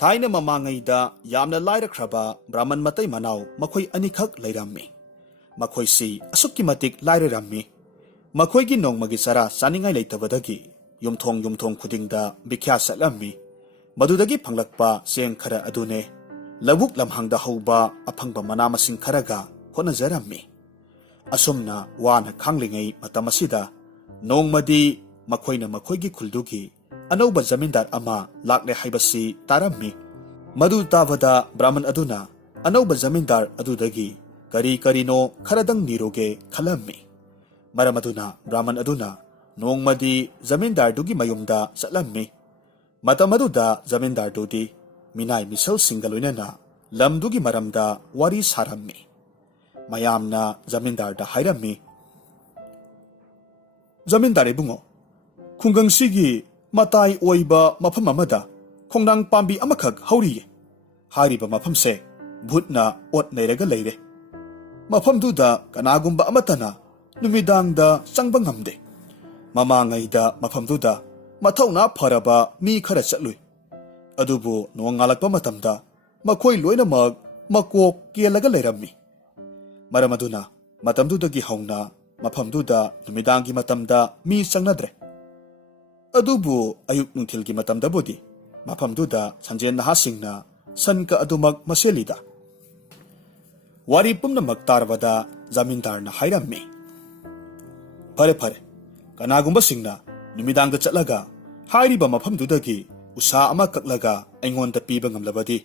थाइना ममांगैदा यामना लाइरख्रबा ब्राह्मण मतै मनाव मखोई अनिखक लैरम्मी मखोइसी असुक्की मतिक लाइररम्मी मखोइगी नोंमगी चरा चानिंगाई लेतबदगी युमथोंग खुदिंगदा बिख्या सलम्मी मदुदगी फंगलक्पा चेंग खरा अदुने लबुक लमहांगदा हौबा अफंगबा मना मसिंग खरागा होनजरम्मी असुमना वाना खांगलिंगै मतमसिदा नोंमदी मखोइना मखोइगी खुलदुगी अनौबा जमींदार अमा लाकले हाइबसी तारम्मी मदु ताबदा ब्राह्मण अदुना अनौबा जमींदार अदुदगी करी करीनो खरदंग निरोगे खलम्मी मरम अदुना ब्राह्मण अदुना नोंमदी जमींदार दुगी मयुमदा चलम्मी मतम अदुदा जमींदार दुदी मिनाय मिसल सिंगलोइनना लमदुगी मरमदा वारी सारम्मी मयामना जमींदार दा हाइरम्मी जमींदार इबुंगो खुंगंसिगी मताई ओइबा मफम अमदा खोंडांग पांबी अमखक हौरिये हारिबा मफमसे भूतना ओट नैरगा लैरे मफमदुदा कनागुंबा अमतना नुमिदांगदा चंगबा ngamde ममांगैदा मफमदुदा मथौना फरबा मी खरा चलुई अदुबु नोंगालकपा मतमदा मखोई लोइनमक मकोक केलगा लैरम्मी मरमदुना मतमदुदगी हौना मफमदुदा नुमिदांगी मतमदा मी चंगनद्रे अदुबु अयुक नुंथिलगी मतमदबुदी मफमदुदा संजेन नहासिंगना सनका अदुमक मसेलिदा वारी पुमनमक तारबदा जमींदारना हाइरम्मी फरे फरे कनागुंबा सिंगना नुमिदांगदा चलगा हाइरिबा मफमदुदगी उसा अमा कक्लगा अइंगोंदा पीबा ngamlabadi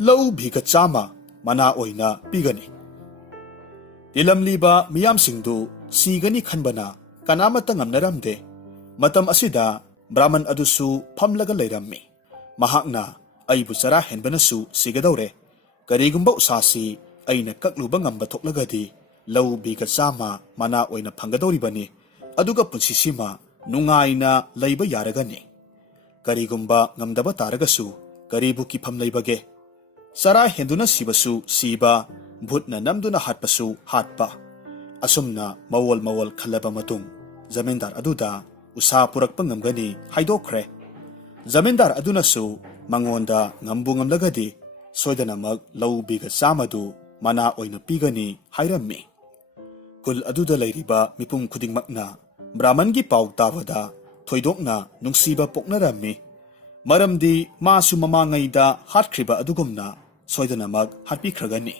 लौ भीगा चामा मना ओइना पीगनी तिलमलीबा मियाम सिंगदु सीगनी खनबना कनामता ngamnaramde मतम असिदा ब्राह्मण अदुसु फमलगा लैरम्मी महाकना अइबु चरा हेनबनसु सिगदौरे करीगुंबा उसासी अइना कक्लुबा ngamba थोक्लगदी लौ बीगा चामा मना ओइना फंगदौरिबनी अदुगा पुंसिसिमा नुंगाइना लैबा यारगनी करीगुंबा ngamdaba तारगसु करीबु किफम लैबगे चरा हेंदुना सिबसु सीबा भूतना नमदुना हाटपसु हाटपा असुमना मवल खलबा मतुंग जमींदार अदुदा उसा पुरक्पा ngamgani हाइदोखरे जमींदार अदुनसु मंगोंदा ngambu ngamlagadi सोइदनमक लौ बीगा चामदु मना ओइना पीगनी हाइरम्मी कुल अदुदा लैरिबा मिपुम खुदिंगमकना ब्राह्मणगी पाउ ताबदा थोइदोकना नुंसीबा पोकनरम्मी मरमदी मासु ममांगैदा हाटख्रिबा अदुगुमना सोइदनमक हाटपीख्रगनी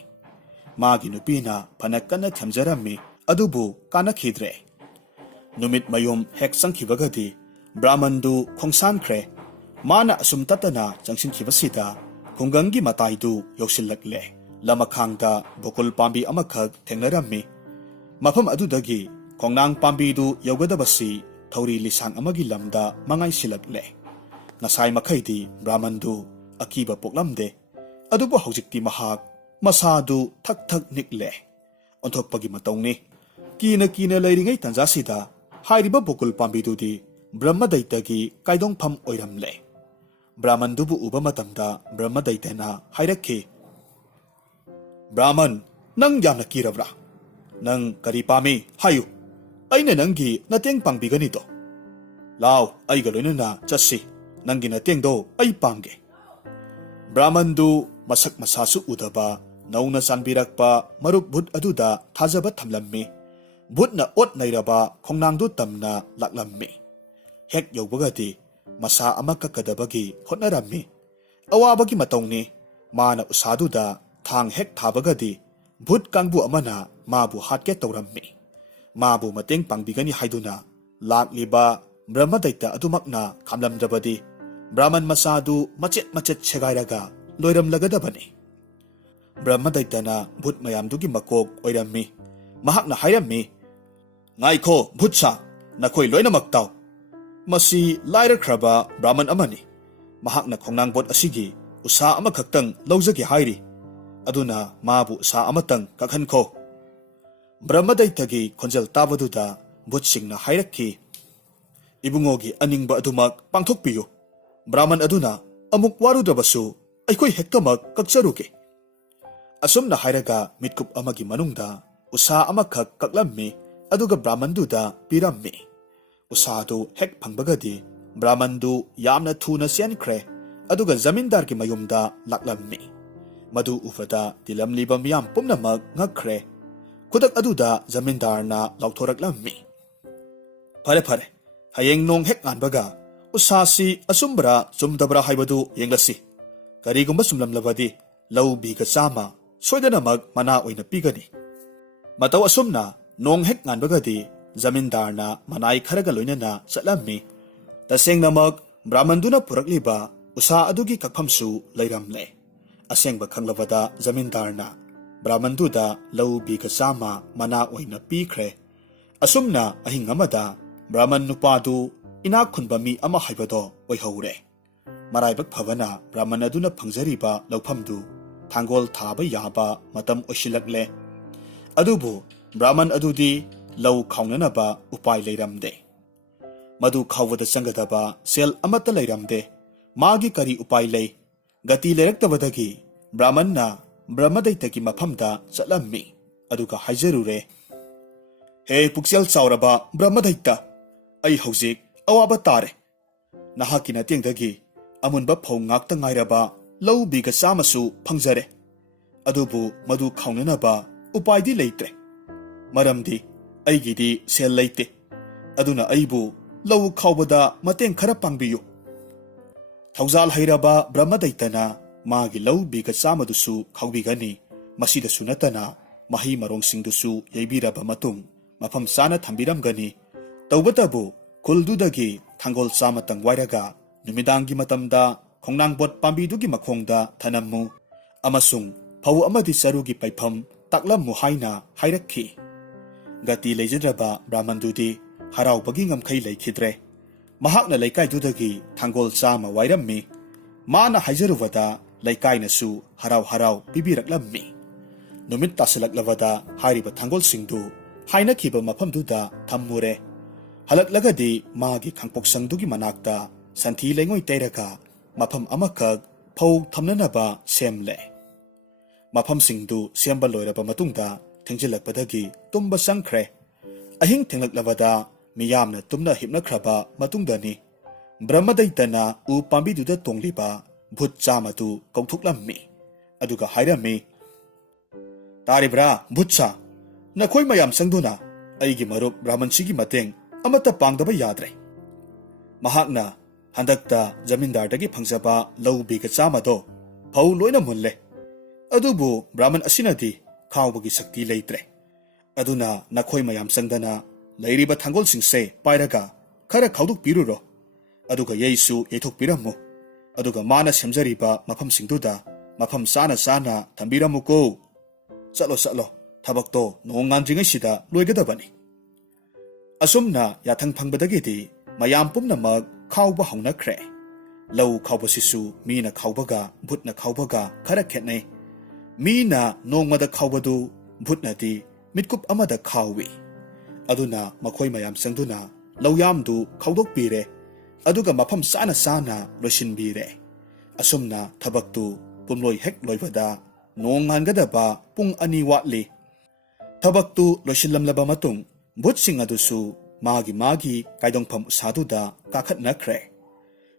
मागी नुपीना फनकना थमजरम्मी अदुबु कानखिद्रे नुमित मयुम हेक संखिबगदी ब्राह्मणदु खोंसानख्रे माना असुम ततना चंगसिनखिबसिदा खुंगंगी मताइदु यौसिल्लकले लमखांगदा बोकुल पांबी अमखक थेंगनरम्मी मफम अदुदगी खोंनांग पांबीदु यौगदबसी थौरी लिसांग अमगी लमदा मंगाई सिलकले नसाई मखैदी ब्राह्मणदु अकीबा पोकलमदे अदुबु हौजिक्ति महाक मसादु थक थक निकले ओंथोकपगी मतौनी कीना लैरिंगै तंजासिदा हाइरिबा बोकुल पांबीदुदी ब्रह्मदैत्यगी काइदोंफम ओइरमले ब्राह्मणदुबु उबा मतमदा ब्रह्मदैत्यना हाइरक्खि ब्राह्मण नंग यामना कीरब्रा नंग करी पामी हायु अइना नंगी नतेंग पांगबिगनिदो लाव अइगा लोइनना चस्सी नंगी नतेंगदो अइ पांगे ब्राह्मणदु मसक मसासु उदबा नौना चानबिरक्पा मरुक भूत अदुदा थाजबा थमलम्मी भूतना ओट नैरबा खोंनांदु तमना लाकलम्मी हेक यौबगदी मसा अमा कक्कदबगी होटनरम्मी अवाबगी मतौनी माना उसादुदा थांग हेक थाबगदी भूत कांगबु अमना माबु हाटके तौरम्मी माबु मतेंग पांगबिगनी हाइदुना लाकलिबा ब्रह्मदैत्य अदुमकना खामलमद्रबदी ब्राह्मण मसादु मचेत सेगाइरगा लोइरमलगदबनी ब्रह्मदैत्यना भूत मयामदुगी मकोक ओइरम्मी महाकना हाइरम्मी ngaiko भूतसा नखोई लोइनमक ताव मसी लाइरख्रबा ब्राह्मण अमनी महाकना खोंनांग बोट असिगी उसा अमखक्तंग लौजगी हाइरी अदुना माबु उसा अमतंग कखनखो ब्रह्मदैत्यगी खोंजल ताबदुदा भूतसिंगना हाइरक्खि इबुंगोगी अनिंगबा अदुमक पांथोकपियु ब्राह्मण अदुना अमुक वारुद्रबसु अइखोई हेक्तमक कक्चरुगे असुमना हाइरगा मिटकुप अमगी मनुंगदा उसा अमखक कक्लम्मी अदुगा ब्राह्मणदुदा पिरम्मी उसादु हेक फंगबगदी ब्राह्मणदु यामना थुना सेनख्रे ꯑꯗꯨꯒ ꯖꯃꯤꯟꯗꯥꯔꯒꯤ ꯃꯌꯨꯝꯗ ꯂꯥꯛꯂꯝꯃꯤ꯫ ꯃꯗꯨ ꯎꯕꯗ ꯇꯤꯜꯂꯝꯂꯤꯕ ꯃꯤꯌꯥꯝ ꯄꯨꯝꯅꯃꯛ ꯉꯛꯈ꯭ꯔꯦ꯫ ꯈꯨꯗꯛ ꯑꯗꯨꯗ ꯖꯃꯤꯟꯗꯥꯔꯅ ꯂꯥꯎꯊꯣꯔꯛꯂꯝꯃꯤ, "ꯐꯔꯦ ꯐꯔꯦ, ꯍꯌꯦꯡ ꯅꯣꯡ ꯍꯦꯛ ꯉꯥꯟꯕꯒ ꯎꯁꯥꯁꯤ ꯑꯆꯨꯝꯕ꯭ꯔꯥ ꯆꯨꯝꯗꯕ꯭ꯔꯥ ꯍꯥꯏꯕꯗꯨ ꯌꯦꯡꯂꯁꯤ꯫ ꯀꯔꯤꯒꯨꯝꯕ ꯆꯨꯝꯂꯝꯂꯕꯗꯤ ꯂꯧ ꯕꯤꯘ 100 ꯁꯣꯏꯗꯅꯃꯛ ꯃꯅꯥ ꯑꯣꯏꯅ ꯄꯤꯒꯅꯤ." ꯃꯇꯧ ꯑꯁꯨꯝꯅ ꯅꯣꯡ ꯍꯦꯛ ꯉꯥꯟꯕꯒꯗꯤ ꯖꯃꯤꯟꯗꯥꯔꯅ ꯃꯅꯥꯏ ꯈꯔꯒ ꯂꯣꯏꯅꯅ ꯆꯠꯂꯝꯃꯤ꯫ ꯇꯁꯦꯡꯅꯃꯛ ꯕ꯭ꯔꯥꯍꯃꯟꯗꯨꯅ ꯄꯨꯔꯛꯂꯤꯕ ꯎꯁꯥ ꯑꯗꯨꯒꯤ ꯀꯛꯐꯝꯁꯨ ꯂꯩꯔꯝꯂꯦ꯫ ꯑꯁꯦꯡꯕ ꯈꯪꯂꯕꯗ ꯖꯃꯤꯟꯗꯥꯔꯅ ꯕ꯭ꯔꯥꯍꯃꯟꯗꯨꯗ ꯂꯧ ꯕꯤꯘ 100 ꯃꯅꯥ ꯑꯣꯏꯅ ꯄꯤꯈ꯭ꯔꯦ꯫ ꯑꯁꯨꯝꯅ ꯑꯍꯤꯡ ꯑꯃꯗ ꯕ꯭ꯔꯥꯍꯃꯟ ꯅꯨꯄꯥꯗꯨ ꯏꯅꯥꯛ ꯈꯨꯟꯕ ꯃꯤ ꯑꯃ ꯍꯥꯏꯕꯗꯣ ꯑꯣꯏꯍꯧꯔꯦ꯫ ꯃꯔꯥꯏꯕꯛ ꯐꯕꯅ ꯕ꯭ꯔꯥꯍꯃꯟ ꯑꯗꯨꯅ ꯐꯪꯖꯔꯤꯕ ꯂꯧꯐꯝꯗꯨ ꯊꯥꯡꯒꯣꯜ ꯊꯥꯕ ꯌꯥꯕ ꯃꯇꯝ ꯑꯣꯏꯁꯤꯜꯂꯛꯂꯦ꯫ ꯑꯗꯨꯕꯨ ꯕ꯭ꯔꯥꯍꯃꯟ ꯑꯗꯨꯗꯤ ꯂꯧ ꯈꯥꯎꯅꯅꯕ ꯎꯄꯥꯏ ꯂꯩꯔꯝꯗꯦ꯫ ꯃꯗꯨ ꯈꯥꯎꯕꯗ ꯆꯪꯒꯗꯕ ꯁꯦꯜ ꯑꯃꯠꯇ ꯂꯩꯔꯝꯗꯦ꯫ ꯃꯥꯒꯤ ꯀꯔꯤ ꯎꯄꯥꯏ ꯂꯩ? ꯒꯇꯤ ꯂꯩꯔꯛꯇꯕꯗꯒꯤ ꯕ꯭ꯔꯥꯍꯃꯟꯅ ꯕ꯭ꯔꯍꯃꯗꯩꯇꯒꯤ ꯃꯐꯝꯗ ꯆꯠꯂꯝꯃꯤ꯫ ꯑꯗꯨꯒ ꯍꯥꯏꯖꯔꯨꯔꯦ, "ꯍꯦ ꯄꯨꯛꯆꯦꯜ ꯆꯥꯎꯔꯕ ꯕ꯭ꯔꯍꯃꯗꯩꯇ, ꯑꯩ ꯍꯧꯖꯤꯛ ꯑꯋꯥꯕ ꯇꯥꯔꯦ꯫ ꯅꯍꯥꯛꯀꯤ ꯃꯇꯦꯡꯗꯒꯤ ꯑꯃꯨꯟꯕ ꯐꯧ ꯉꯥꯛꯇ ꯉꯥꯏꯔꯕ ꯂꯧ ꯕꯤꯘ 100ꯁꯨ ꯐꯪꯖꯔꯦ꯫ ꯑꯗꯨꯕꯨ ꯃꯗꯨ ꯈꯥꯎꯅꯅꯕ ꯎꯄꯥꯏꯗꯤ ꯂꯩꯇ꯭ꯔꯦ꯫ ꯃꯔꯝꯗꯤ ꯑꯩꯒꯤꯗꯤ ꯁꯦꯜ ꯂꯩꯇꯦ꯫ ꯑꯗꯨꯅ ꯑꯩꯕꯨ ꯂꯧ ꯈꯥꯎꯕꯗ ꯃꯇꯦꯡ ꯈꯔ ꯄꯥꯡꯕꯤꯌꯨ." ꯊꯧꯖꯥꯜ ꯍꯩꯔꯕ ꯕ꯭ꯔꯍꯃꯗꯩꯇꯅ ꯃꯥꯒꯤ ꯂꯧ ꯕꯤꯘ 100ꯗꯨꯁꯨ ꯈꯥꯎꯕꯤꯒꯅꯤ꯫ ꯃꯁꯤꯗꯁꯨ ꯅꯠꯇꯅ ꯃꯍꯩ ꯃꯔꯣꯡꯁꯤꯡꯗꯨꯁꯨ ꯌꯩꯕꯤꯔꯕ ꯃꯇꯨꯡ ꯃꯐꯝ ꯆꯥꯅ ꯊꯝꯕꯤꯔꯝꯒꯅꯤ꯫ ꯇꯧꯕꯇꯕꯨ ꯈꯨꯜꯗꯨꯗꯒꯤ ꯊꯥꯡꯒꯣꯜ 100ꯇꯪ ꯋꯥꯏꯔꯒ ꯅꯨꯃꯤꯗꯥꯡꯒꯤ ꯃꯇꯝꯗ ꯈꯣꯡꯅꯥꯡꯕꯣꯠ ꯄꯥꯝꯕꯤꯗꯨꯒꯤ ꯃꯈꯣꯡꯗ ꯊꯅꯝꯃꯨ ꯑꯃꯁꯨꯡ ꯐꯧ ꯑꯃꯗꯤ ꯆꯔꯨꯒꯤ ꯄꯩꯐꯝ ꯇꯥꯛꯂꯝꯃꯨ ꯍꯥꯏꯅ ꯍꯥꯏꯔꯛꯈꯤ꯫ ꯒꯇꯤ ꯂꯩꯖꯗ꯭ꯔꯕ ꯕ꯭ꯔꯥꯍꯃꯟꯗꯨꯗꯤ ꯍꯔꯥꯎꯕꯒꯤ ꯉꯝꯈꯩ ꯂꯩꯈꯤꯗ꯭ꯔꯦ꯫ ꯃꯍꯥꯛꯅ ꯂꯩꯀꯥꯏꯗꯨꯗꯒꯤ ꯊꯥꯡꯒꯣꯜ 100 ꯋꯥꯏꯔꯝꯃꯤ꯫ ꯃꯥꯅ ꯍꯥꯏꯖꯔꯨꯕꯗ ꯂꯩꯀꯥꯏꯅꯁꯨ ꯍꯔꯥꯎ ꯍꯔꯥꯎ ꯄꯤꯕꯤꯔꯛꯂꯝꯃꯤ꯫ ꯅꯨꯃꯤꯠ ꯇꯥꯁꯤꯜꯂꯛꯂꯕꯗ ꯍꯥꯏꯔꯤꯕ ꯊꯥꯡꯒꯣꯜꯁꯤꯡꯗꯨ ꯍꯥꯏꯅꯈꯤꯕ ꯃꯐꯝꯗꯨꯗ ꯊꯝꯃꯨꯔꯦ꯫ ꯍꯜꯂꯛꯂꯒꯗꯤ ꯃꯥꯒꯤ ꯈꯥꯡꯄꯣꯛꯁꯪꯗꯨꯒꯤ ꯃꯅꯥꯛꯇ ꯁꯟꯊꯤ ꯂꯩꯉꯣꯏ ꯇꯩꯔꯒ ꯃꯐꯝ ꯑꯃꯈꯛ ꯐꯧ ꯊꯝꯅꯅꯕ ꯁꯦꯝꯂꯦ꯫ ꯃꯐꯝꯁꯤꯡꯗꯨ ꯁꯦꯝꯕ ꯂꯣꯏꯔꯕ ꯃꯇꯨꯡꯗ ꯊꯦꯡꯖꯤꯜꯂꯛꯄꯗꯒꯤ ꯇꯨꯝꯕ ꯆꯪꯈ꯭ꯔꯦ꯫ ꯑꯍꯤꯡ ꯊꯦꯡꯂꯛꯂꯕꯗ ꯃꯤꯌꯥꯝꯅ ꯇꯨꯝꯅ ꯍꯤꯞꯅꯈ꯭ꯔꯕ ꯃꯇꯨꯡꯗꯅꯤ ꯕ꯭ꯔꯍꯃꯗꯩꯇꯅ ꯎ ꯄꯥꯝꯕꯤꯗꯨꯗ ꯇꯣꯡꯂꯤꯕ ꯚꯨꯠ 100ꯗꯨ ꯀꯧꯊꯣꯛꯂꯝꯃꯤ꯫ ꯑꯗꯨꯒ ꯍꯥꯏꯔꯝꯃꯤ, "ꯇꯥꯔꯤꯕ꯭ꯔꯥ ꯚꯨꯠꯁꯥ? ꯅꯈꯣꯏ ꯃꯌꯥꯝ ꯆꯪꯗꯨꯅ ꯑꯩꯒꯤ ꯃꯔꯨꯞ ꯕ꯭ꯔꯥꯍꯃꯟꯁꯤꯒꯤ ꯃꯇꯦꯡ ꯑꯃꯠꯇ ꯄꯥꯡꯗꯕ ꯌꯥꯗ꯭ꯔꯦ꯫ ꯃꯍꯥꯛꯅ ꯍꯟꯗꯛꯇ ꯖꯃꯤꯟꯗꯥꯔꯗꯒꯤ ꯐꯪꯖꯕ ꯂꯧ ꯕꯤꯘ 100ꯗꯣ ꯐꯧ ꯂꯣꯏꯅ ꯃꯨꯜꯂꯦ꯫ ꯑꯗꯨꯕꯨ ꯕ꯭ꯔꯥꯍꯃꯟ ꯑꯁꯤꯅꯗꯤ ꯈꯥꯎꯕꯒꯤ ꯁꯛꯇꯤ ꯂꯩꯇ꯭ꯔꯦ꯫ ꯑꯗꯨꯅ ꯅꯈꯣꯏ ꯃꯌꯥꯝ ꯆꯪꯗꯅ ꯂꯩꯔꯤꯕ ꯊꯥꯡꯒꯣꯜꯁꯤꯡꯁꯦ ꯄꯥꯏꯔꯒ ꯈꯔ ꯈꯥꯎꯗꯣꯛꯄꯤꯔꯨꯔꯣ꯫ ꯑꯗꯨꯒ ꯌꯩꯁꯨ ꯌꯩꯊꯣꯛꯄꯤꯔꯝꯃꯨ꯫ ꯑꯗꯨꯒ ꯃꯥꯅ ꯁꯦꯝꯖꯔꯤꯕ ꯃꯐꯝꯁꯤꯡꯗꯨꯗ ꯃꯐꯝ ꯆꯥꯅ ꯆꯥꯅ ꯊꯝꯕꯤꯔꯝꯃꯨꯀꯣ꯫ ꯆꯠꯂꯣ ꯆꯠꯂꯣ, ꯊꯕꯛꯇꯣ ꯅꯣꯡ ꯉꯥꯟꯗ꯭ꯔꯤꯉꯩꯁꯤꯗ ꯂꯣꯏꯒꯗꯕꯅꯤ." ꯑꯁꯨꯝꯅ ꯌꯥꯊꯪ ꯐꯪꯕꯗꯒꯤꯗꯤ ꯃꯌꯥꯝ ꯄꯨꯝꯅꯃꯛ ꯈꯥꯎꯕ ꯍꯧꯅꯈ꯭ꯔꯦ꯫ ꯂꯧ ꯈꯥꯎꯕꯁꯤꯁꯨ ꯃꯤꯅ ꯈꯥꯎꯕꯒ ꯚꯨꯠꯅ ꯈꯥꯎꯕꯒ ꯈꯔ ꯈꯦꯠꯅꯩ꯫ ꯃꯤꯅ ꯅꯣꯡꯃꯗ ꯈꯥꯎꯕꯗꯨ ꯚꯨꯠꯅꯗꯤ ꯃꯤꯠꯀꯨꯞ ꯑꯃꯗ ꯈꯥꯎꯏ꯫ ꯑꯗꯨꯅ ꯃꯈꯣꯏ ꯃꯌꯥꯝ ꯆꯪꯗꯨꯅ ꯂꯧꯌꯥꯝꯗꯨ ꯈꯥꯎꯗꯣꯛꯄꯤꯔꯦ꯫ ꯑꯗꯨꯒ ꯃꯐꯝ ꯆꯥꯅ ꯆꯥꯅ ꯂꯣꯏꯁꯤꯟꯕꯤꯔꯦ꯫ ꯑꯁꯨꯝꯅ ꯊꯕꯛꯇꯨ ꯄꯨꯝꯂꯣꯏ ꯍꯦꯛ ꯂꯣꯏꯕꯗ ꯅꯣꯡ ꯉꯥꯟꯒꯗꯕ ꯄꯨꯡ 2 ꯋꯥꯠꯂꯤ꯫ ꯊꯕꯛꯇꯨ ꯂꯣꯏꯁꯤꯜꯂꯝꯂꯕ ꯃꯇꯨꯡ ꯚꯨꯠꯁꯤꯡ ꯑꯗꯨꯁꯨ ꯃꯥꯒꯤ ꯃꯥꯒꯤ ꯀꯥꯏꯗꯣꯡꯐꯝ ꯎꯁꯥꯗꯨꯗ ꯀꯥꯈꯠꯅꯈ꯭ꯔꯦ꯫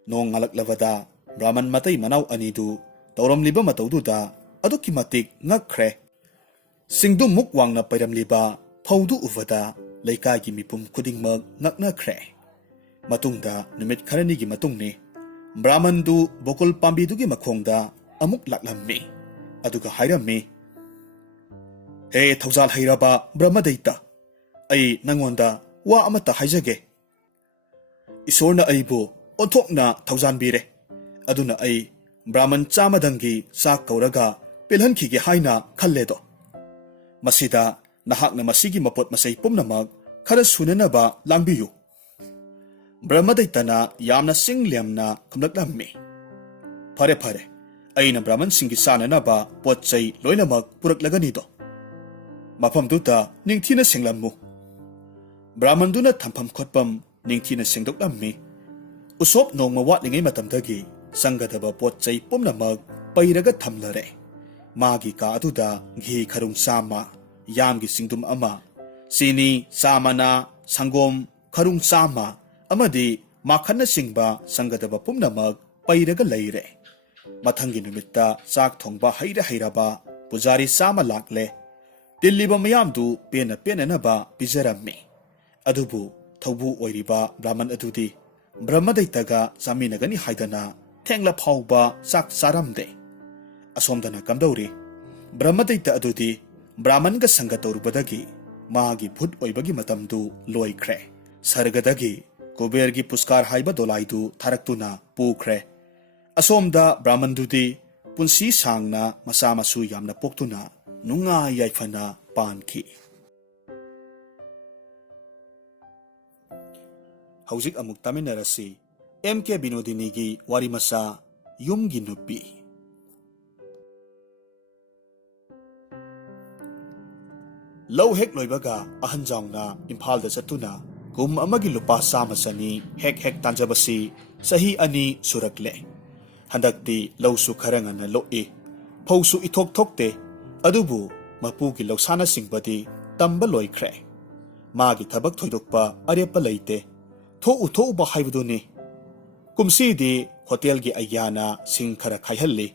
ꯅꯣꯡ ꯉꯥꯜꯂꯛꯂꯕꯗ ꯕ꯭ꯔꯥꯍꯃꯟ ꯃꯇꯩ ꯃꯅꯥꯎ ꯑꯅꯤꯗꯨ ꯇꯧꯔꯝꯂꯤꯕ ꯃꯇꯧꯗꯨꯗ ꯑꯗꯨꯛꯀꯤ ꯃꯇꯤꯛ ꯉꯛꯈ꯭ꯔꯦ꯫ ꯆꯤꯡꯗꯨꯃꯨꯛ ꯋꯥꯡꯅ ꯄꯩꯔꯝꯂꯤꯕ ꯐꯧꯗꯨ ꯎꯕꯗ ꯂꯩꯀꯥꯏꯒꯤ ꯃꯤꯄꯨꯝ ꯈꯨꯗꯤꯡꯃꯛ ꯉꯛꯅꯈ꯭ꯔꯦ꯫ ꯃꯇꯨꯡꯗ ꯅꯨꯃꯤꯠ ꯈꯔꯅꯤꯒꯤ ꯃꯇꯨꯡꯅꯤ ꯕ꯭ꯔꯥꯍꯃꯟꯗꯨ ꯕꯣꯀꯨꯜ ꯄꯥꯝꯕꯤꯗꯨꯒꯤ ꯃꯈꯣꯡꯗ ꯑꯃꯨꯛ ꯂꯥꯛꯂꯝꯃꯤ꯫ ꯑꯗꯨꯒ ꯍꯥꯏꯔꯝꯃꯤ, "ꯍꯦ ꯊꯧꯖꯥꯜ ꯍꯩꯔꯕ ꯕ꯭ꯔꯍꯃꯗꯩꯇ, ꯑꯩ ꯅꯪꯉꯣꯟꯗ ꯋꯥ ꯑꯃꯠꯇ ꯍꯥꯏꯖꯒꯦ꯫ ꯏꯁꯣꯔꯅ ꯑꯩꯕꯨ ꯑꯣꯟꯊꯣꯛꯅ ꯊꯧꯖꯥꯟꯕꯤꯔꯦ꯫ ꯑꯗꯨꯅ ꯑꯩ ꯕ꯭ꯔꯥꯍꯃꯟ 100ꯗꯪꯒꯤ ꯆꯥꯛ ꯀꯧꯔꯒ ꯄꯦꯜꯍꯟꯈꯤꯒꯦ ꯍꯥꯏꯅ ꯈꯜꯂꯦꯗꯣ꯫ ꯃꯁꯤꯗ ꯅꯍꯥꯛꯅ ꯃꯁꯤꯒꯤ ꯃꯄꯣꯠ ꯃꯆꯩ ꯄꯨꯝꯅꯃꯛ ꯈꯔ ꯁꯨꯅꯅꯕ ꯂꯥꯡꯕꯤꯌꯨ." ꯕ꯭ꯔꯍꯃꯗꯩꯇꯅ ꯌꯥꯝꯅ ꯆꯤꯡ ꯂꯦꯝꯅ ꯈꯨꯝꯂꯛꯂꯝꯃꯤ, "ꯐꯔꯦ ꯐꯔꯦ, ꯑꯩꯅ ꯕ꯭ꯔꯥꯍꯃꯟꯁꯤꯡꯒꯤ ꯆꯥꯅꯅꯕ ꯄꯣꯠ ꯆꯩ ꯂꯣꯏꯅꯃꯛ ꯄꯨꯔꯛꯂꯒꯅꯤꯗꯣ꯫ ꯃꯐꯝꯗꯨꯗ ꯅꯤꯡꯊꯤꯅ ꯁꯦꯡꯂꯝꯃꯨ." ꯕ꯭ꯔꯥꯍꯃꯟꯗꯨꯅ ꯊꯝꯐꯝ ꯈꯣꯠꯐꯝ ꯅꯤꯡꯊꯤꯅ ꯁꯦꯡꯗꯣꯛꯂꯝꯃꯤ꯫ ꯎꯁꯣꯞ ꯅꯣꯡꯃ ꯋꯥꯠꯂꯤꯉꯩ ꯃꯇꯝꯗꯒꯤ ꯆꯪꯒꯗꯕ ꯄꯣꯠ ꯆꯩ ꯄꯨꯝꯅꯃꯛ ꯄꯩꯔꯒ ꯊꯝꯂꯔꯦ꯫ ꯃꯥꯒꯤ ꯀꯥ ꯑꯗꯨꯗ ꯘꯤ ꯈꯔꯨꯡ 100, ꯌꯥꯝꯒꯤ ꯆꯤꯡꯗꯨꯝ 1, ꯆꯤꯅꯤ ꯆꯥꯃꯅꯥ, ꯁꯪꯒꯣꯝ ꯈꯔꯨꯡ 100 ꯑꯃꯗꯤ ꯃꯥꯈꯟꯅꯆꯤꯡꯕ ꯆꯪꯒꯗꯕ ꯄꯨꯝꯅꯃꯛ ꯄꯩꯔꯒ ꯂꯩꯔꯦ꯫ ꯃꯊꯪꯒꯤ ꯅꯨꯃꯤꯠꯇ ꯆꯥꯛ ꯊꯣꯡꯕ ꯍꯩꯔꯕ ꯄꯨꯖꯥꯔꯤ 100 ꯂꯥꯛꯂꯦ꯫ ꯇꯤꯜꯂꯤꯕ ꯃꯌꯥꯝꯗꯨ ꯄꯦꯟꯅ ꯄꯦꯟꯅꯅꯕ ꯄꯤꯖꯔꯝꯃꯤ꯫ ꯑꯗꯨꯕꯨ ꯊꯧꯕꯨ ꯑꯣꯏꯔꯤꯕ ꯕ꯭ꯔꯥꯍꯃꯟ ꯑꯗꯨꯗꯤ ꯕ꯭ꯔꯍ꯭ꯃꯗꯩꯇꯒ ꯆꯥꯃꯤꯟꯅꯒꯅꯤ ꯍꯥꯏꯗꯅ ꯊꯦꯡꯂ ꯐꯥꯎꯕ ꯆꯥꯛ ꯆꯥꯔꯝꯗꯦ꯫ ꯑꯁꯣꯝꯗꯅ ꯀꯝꯗꯧꯔꯤ? ꯕ꯭ꯔꯍ꯭ꯃꯗꯩꯇ ꯑꯗꯨꯗꯤ ꯕ꯭ꯔꯥꯍꯃꯟꯒ ꯁꯪꯒ ꯇꯧꯔꯨꯕꯗꯒꯤ ꯃꯥꯒꯤ ꯚꯨꯠ ꯑꯣꯏꯕꯒꯤ ꯃꯇꯝꯗꯨ ꯂꯣꯏꯈ꯭ꯔꯦ꯫ ꯁꯔꯒꯗꯒꯤ ꯀꯨꯕꯦꯔꯒꯤ ꯄꯨꯁꯀꯥꯔ ꯍꯥꯏꯕ ꯗꯣꯂꯥꯏꯗꯨ ꯊꯥꯔꯛꯇꯨꯅ ꯄꯨꯈ꯭ꯔꯦ꯫ ꯑꯁꯣꯝꯗ ꯕ꯭ꯔꯥꯍꯃꯟꯗꯨꯗꯤ ꯄꯨꯟꯁꯤ ꯁꯥꯡꯅ ꯃꯆꯥ ꯃꯁꯨ ꯌꯥꯝꯅ ꯄꯣꯛꯇꯨꯅ ꯅꯨꯡꯉꯥꯏ ꯌꯥꯏꯐꯅ ꯄꯥꯟꯈꯤ꯫ ꯍꯧꯖꯤꯛ ꯑꯃꯨꯛ ꯇꯥꯃꯤꯟꯅꯔꯁꯤ M.K. ꯕꯤꯅꯣꯗꯤꯅꯤꯒꯤ ꯋꯥꯔꯤ ꯃꯆꯥ ꯌꯨꯝꯒꯤ ꯅꯨꯄꯤ꯫ ꯂꯧ ꯍꯦꯛ ꯂꯣꯏꯕꯒ ꯑꯍꯟꯖꯥꯎꯅ ꯏꯝꯐꯥꯜꯗ ꯆꯠꯇꯨꯅ ꯀꯨꯝ ꯑꯃꯒꯤ ꯂꯨꯄꯥ 100-100 ꯍꯦꯛ ꯇꯥꯟꯖꯕꯁꯤ ꯆꯍꯤ 2 ꯁꯨꯔꯛꯂꯦ꯫ ꯍꯟꯗꯛꯇꯤ ꯂꯧꯁꯨ ꯈꯔ ꯉꯟꯅ ꯂꯣꯛꯏ, ꯐꯧꯁꯨ ꯏꯊꯣꯛ ꯊꯣꯛꯇꯦ꯫ ꯑꯗꯨꯕꯨ ꯃꯄꯨꯒꯤ ꯂꯧꯁꯥꯅꯆꯤꯡꯕꯗꯤ ꯇꯝꯕ ꯂꯣꯏꯈ꯭ꯔꯦ꯫ ꯃꯥꯒꯤ ꯊꯕꯛ ꯊꯣꯏꯗꯣꯛꯄ ꯑꯔꯦꯞꯄ ꯂꯩꯇꯦ, ꯊꯣꯛꯎꯕ ꯍꯥꯏꯕꯗꯨꯅꯤ꯫ ꯀꯨꯝꯁꯤꯗꯤ ꯍꯣꯇꯦꯜꯒꯤ ꯑꯩꯒ꯭ꯌꯥꯅ ꯁꯤꯡ ꯈꯔ ꯈꯥꯏꯍꯜꯂꯤ꯫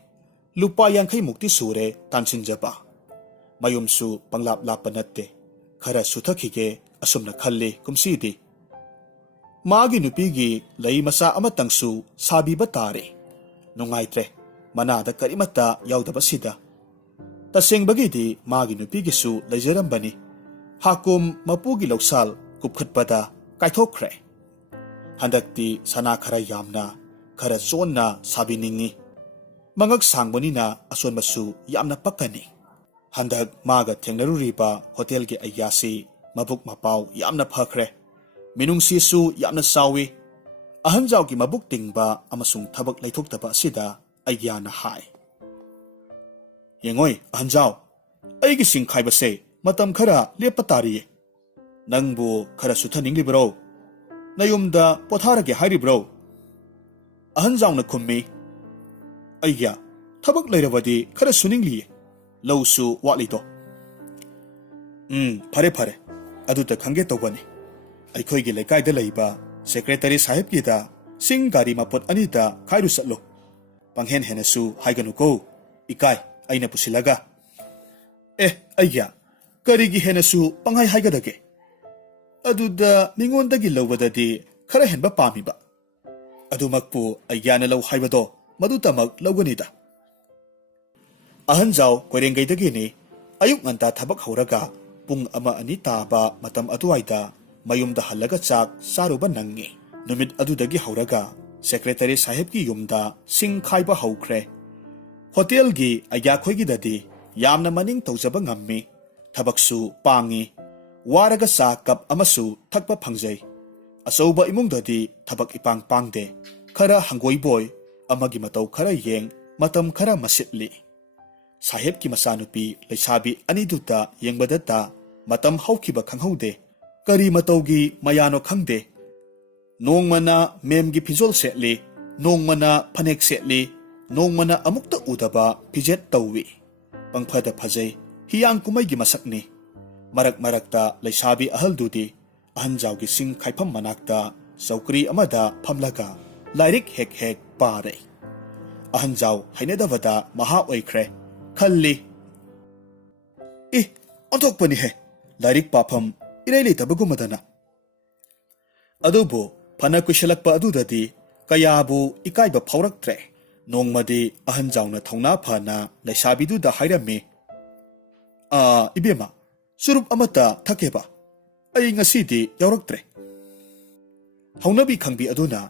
ꯂꯨꯄꯥ 50 ꯃꯨꯛꯇꯤ ꯁꯨꯔꯦ ꯇꯥꯟꯁꯤꯟꯖꯕ꯫ ꯃꯌꯨꯝꯁꯨ ꯄꯪꯂꯥꯞ ꯂꯥꯞꯄ ꯅꯠꯇꯦ, ꯈꯔ ꯁꯨꯊꯈꯤꯒꯦ ꯑꯁꯨꯝꯅ ꯈꯜꯂꯤ ꯀꯨꯝꯁꯤꯗꯤ꯫ ꯃꯥꯒꯤ ꯅꯨꯄꯤꯒꯤ ꯂꯩ ꯃꯆꯥ ꯑꯃꯇꯪꯁꯨ ꯁꯥꯕꯤꯕ ꯇꯥꯔꯦ꯫ ꯅꯨꯡꯉꯥꯏꯇ꯭ꯔꯦ ꯃꯅꯥꯗ ꯀꯔꯤꯃꯠꯇ ꯌꯥꯎꯗꯕꯁꯤꯗ꯫ ꯇꯁꯦꯡꯕꯒꯤꯗꯤ ꯃꯥꯒꯤ ꯅꯨꯄꯤꯒꯤꯁꯨ ꯂꯩꯖꯔꯝꯕꯅꯤ꯫ ꯍꯥꯀꯨꯝ ꯃꯄꯨꯒꯤ ꯂꯧꯁꯥꯜ ꯀꯨꯞꯈꯠꯄꯗ ꯀꯥꯏꯊꯣꯛꯈ꯭ꯔꯦ꯫ ꯍꯟꯗꯛꯇꯤ ꯁꯅꯥ ꯈꯔ ꯌꯥꯝꯅ, ꯈꯔ ꯆꯣꯟꯅ ꯁꯥꯕꯤꯅꯤꯡꯉꯤ꯫ ꯃꯉꯛ ꯁꯥꯡꯕꯅꯤꯅ ꯑꯁꯣꯟꯕꯁꯨ ꯌꯥꯝꯅ ꯄꯛꯀꯅꯤ꯫ ꯍꯟꯗꯛ ꯃꯥꯒ ꯊꯦꯡꯅꯔꯨꯔꯤꯕ ꯍꯣꯇꯦꯜꯒꯤ ꯑꯩꯒ꯭ꯌꯥꯁꯤ ꯃꯕꯨꯛ ꯃꯄꯥꯎ ꯌꯥꯝꯅ ꯐꯈ꯭ꯔꯦ꯫ ꯃꯤꯅꯨꯡꯁꯤꯁꯨ ꯌꯥꯝꯅ ꯆꯥꯎꯏ꯫ ꯑꯍꯟꯖꯥꯎꯒꯤ ꯃꯕꯨꯛ ꯇꯤꯡꯕ ꯑꯃꯁꯨꯡ ꯊꯕꯛ ꯂꯩꯊꯣꯛꯇꯕ ꯑꯁꯤꯗ ꯑꯩꯒ꯭ꯌꯥꯅ ꯍꯥꯏ, "ꯌꯦꯡꯉꯣꯏ ꯑꯍꯟꯖꯥꯎ, ꯑꯩꯒꯤ ꯁꯤꯡ ꯈꯥꯏꯕꯁꯦ ꯃꯇꯝ ꯈꯔ ꯂꯦꯞꯄ ꯇꯥꯔꯤꯌꯦ꯫ ꯅꯪꯕꯨ ꯈꯔ ꯁꯨꯊꯅꯤꯡꯂꯤꯕ꯭ꯔꯣ? ꯅꯌꯨꯝꯗ ꯄꯣꯊꯥꯔꯒꯦ ꯍꯥꯏꯔꯤꯕ꯭ꯔꯣ?" ꯑꯍꯟꯖꯥꯎꯅ ꯈꯨꯝꯃꯤ, "ꯑꯩꯒ꯭ꯌꯥ, ꯊꯕꯛ ꯂꯩꯔꯕꯗꯤ ꯈꯔ ꯁꯨꯅꯤꯡꯂꯤꯌꯦ, ꯂꯧꯁꯨ ꯋꯥꯠꯂꯤꯗꯣ." ꯐꯔꯦ, ꯑꯗꯨꯇ ꯈꯪꯒꯦ ꯇꯧꯕꯅꯤ꯫ ꯑꯩꯈꯣꯏꯒꯤ ꯂꯩꯀꯥꯏꯗ ꯂꯩꯕ ꯁꯦꯀ꯭ꯔꯦꯇꯔꯤ ꯁꯥꯍꯦꯕꯀꯤꯗ ꯁꯤꯡ ꯒꯥꯔꯤ ꯃꯄꯣꯠ 2ꯇ ꯈꯥꯏꯔꯨ ꯆꯠꯂꯣ꯫ ꯄꯪꯍꯦꯟ ꯍꯦꯟꯅꯁꯨ ꯍꯥꯏꯒꯅꯨꯀꯣ, ꯏꯀꯥꯏ ꯑꯩꯅ ꯄꯨꯁꯤꯜꯂꯒ꯫ ꯑꯩꯒ꯭ꯌꯥ, ꯀꯔꯤꯒꯤ ꯍꯦꯟꯅꯁꯨ ꯄꯪꯍꯥꯏ ꯍꯥꯏꯒꯗꯒꯦ? ꯑꯗꯨꯗ ꯃꯤꯉꯣꯟꯗꯒꯤ ꯂꯧꯕꯗꯗꯤ ꯈꯔ ꯍꯦꯟꯕ ꯄꯥꯝꯃꯤꯕ꯫ ꯑꯗꯨꯃꯛꯄꯨ ꯑꯩꯒ꯭ꯌꯥꯅ ꯂꯧ ꯍꯥꯏꯕꯗꯣ ꯃꯗꯨꯇꯃꯛ ꯂꯧꯒꯅꯤꯗ꯫ ꯑꯍꯟꯖꯥꯎ ꯀꯣꯏꯔꯦꯡꯒꯩꯗꯒꯤꯅꯤ꯫ ꯑꯌꯨꯛ ꯉꯟꯇꯥ ꯊꯕꯛ ꯍꯧꯔꯒ ꯄꯨꯡ 1-2 ꯇꯥꯕ ꯃꯇꯝ ꯑꯗꯨꯋꯥꯏꯗ ꯃꯌꯨꯝꯗ ꯍꯜꯂꯒ ꯆꯥꯛ ꯆꯥꯔꯨꯕ ꯅꯪꯉꯤ꯫ ꯅꯨꯃꯤꯠ ꯑꯗꯨꯗꯒꯤ ꯍꯧꯔꯒ ꯁꯦꯀ꯭ꯔꯦꯇꯔꯤ ꯁꯥꯍꯦꯕꯀꯤ ꯌꯨꯝꯗ ꯁꯤꯡ ꯈꯥꯏꯕ ꯍꯧꯈ꯭ꯔꯦ꯫ ꯍꯣꯇꯦꯜꯒꯤ ꯑꯩꯒ꯭ꯌꯥꯈꯣꯏꯒꯤꯗꯗꯤ ꯌꯥꯝꯅ ꯃꯅꯤꯡ ꯇꯧꯖꯕ ꯉꯝꯃꯤ꯫ ꯊꯕꯛꯁꯨ ꯄꯥꯡꯉꯤ꯫ ꯋꯥꯔꯒ ꯆꯥ ꯀꯞ ꯑꯃꯁꯨ ꯊꯛꯄ ꯐꯪꯖꯩ꯫ ꯑꯆꯧꯕ ꯏꯃꯨꯡꯗꯗꯤ ꯊꯕꯛ ꯏꯄꯥꯡ ꯄꯥꯡꯗꯦ꯫ ꯈꯔ ꯍꯪꯒꯣꯏꯕꯣꯏ, ꯑꯃꯒꯤ ꯃꯇꯧ ꯈꯔ ꯌꯦꯡ, ꯃꯇꯝ ꯈꯔ ꯃꯁꯤꯠꯂꯤ꯫ ꯁꯥꯍꯦꯕꯀꯤ ꯃꯆꯥꯅꯨꯄꯤ ꯂꯩꯁꯥꯕꯤ 2ꯗꯨꯇ ꯌꯦꯡꯕꯗꯇ ꯃꯇꯝ ꯍꯧꯈꯤꯕ ꯈꯪꯍꯧꯗꯦ꯫ ꯀꯔꯤ ꯃꯇꯧꯒꯤ ꯃꯌꯥꯅꯣ ꯈꯪꯗꯦ꯫ ꯅꯣꯡꯃꯅ ꯃꯦꯝꯒꯤ ꯐꯤꯖꯣꯜ ꯁꯦꯠꯂꯤ, ꯅꯣꯡꯃꯅ ꯐꯅꯦꯛ ꯁꯦꯠꯂꯤ, ꯅꯣꯡꯃꯅ ꯑꯃꯨꯛꯇ ꯎꯗꯕ ꯐꯤꯖꯦꯠ ꯇꯧꯏ꯫ ꯄꯪꯐꯗ ꯐꯖꯩ, ꯍꯤꯌꯥꯡ ꯀꯨꯝꯃꯩꯒꯤ ꯃꯁꯛꯅꯤ꯫ ꯃꯔꯛꯇ ꯂꯩꯁꯥꯕꯤ ꯑꯍꯜꯗꯨꯗꯤ ꯑꯍꯟꯖꯥꯎꯒꯤ ꯁꯤꯡ ꯈꯥꯏꯐꯝ ꯃꯅꯥꯛꯇ ꯆꯧꯀ꯭ꯔꯤ ꯑꯃꯗ ꯐꯝꯂꯒ ꯂꯥꯏꯔꯤꯛ ꯍꯦꯛ ꯄꯥꯔꯦ꯫ ꯑꯍꯟꯖꯥꯎ ꯍꯩꯅꯗꯕꯗ ꯃꯍꯥ ꯑꯣꯏꯈ꯭ꯔꯦ꯫ ꯈꯜꯂꯤ, ꯑꯣꯟꯊꯣꯛꯄꯅꯤꯍꯦ, ꯂꯥꯏꯔꯤꯛ ꯄꯥꯐꯝ ꯏꯔꯩ ꯂꯩꯇꯕꯒꯨꯝꯕꯗꯅ꯫ ꯑꯗꯨꯕꯨ ꯐꯅ ꯀꯨꯏꯁꯜꯂꯛꯄ ꯑꯗꯨꯗꯗꯤ ꯀꯌꯥꯕꯨ ꯏꯀꯥꯏꯕ ꯐꯥꯎꯔꯛꯇ꯭ꯔꯦ꯫ ꯅꯣꯡꯃꯗꯤ ꯑꯍꯟꯖꯥꯎꯅ ꯊꯧꯅꯥ ꯐꯅ ꯂꯩꯁꯥꯕꯤꯗꯨꯗ ꯍꯥꯏꯔꯝꯃꯤ, "ꯏꯕꯦꯝꯃ, ꯆꯨꯔꯨꯞ ꯑꯃꯠꯇ ꯊꯛꯀꯦꯕ? ꯑꯩ ꯉꯁꯤꯗꯤ ꯌꯥꯎꯔꯛꯇ꯭ꯔꯦ." ꯍꯧꯅꯕꯤ ꯈꯪꯕꯤ ꯑꯗꯨꯅ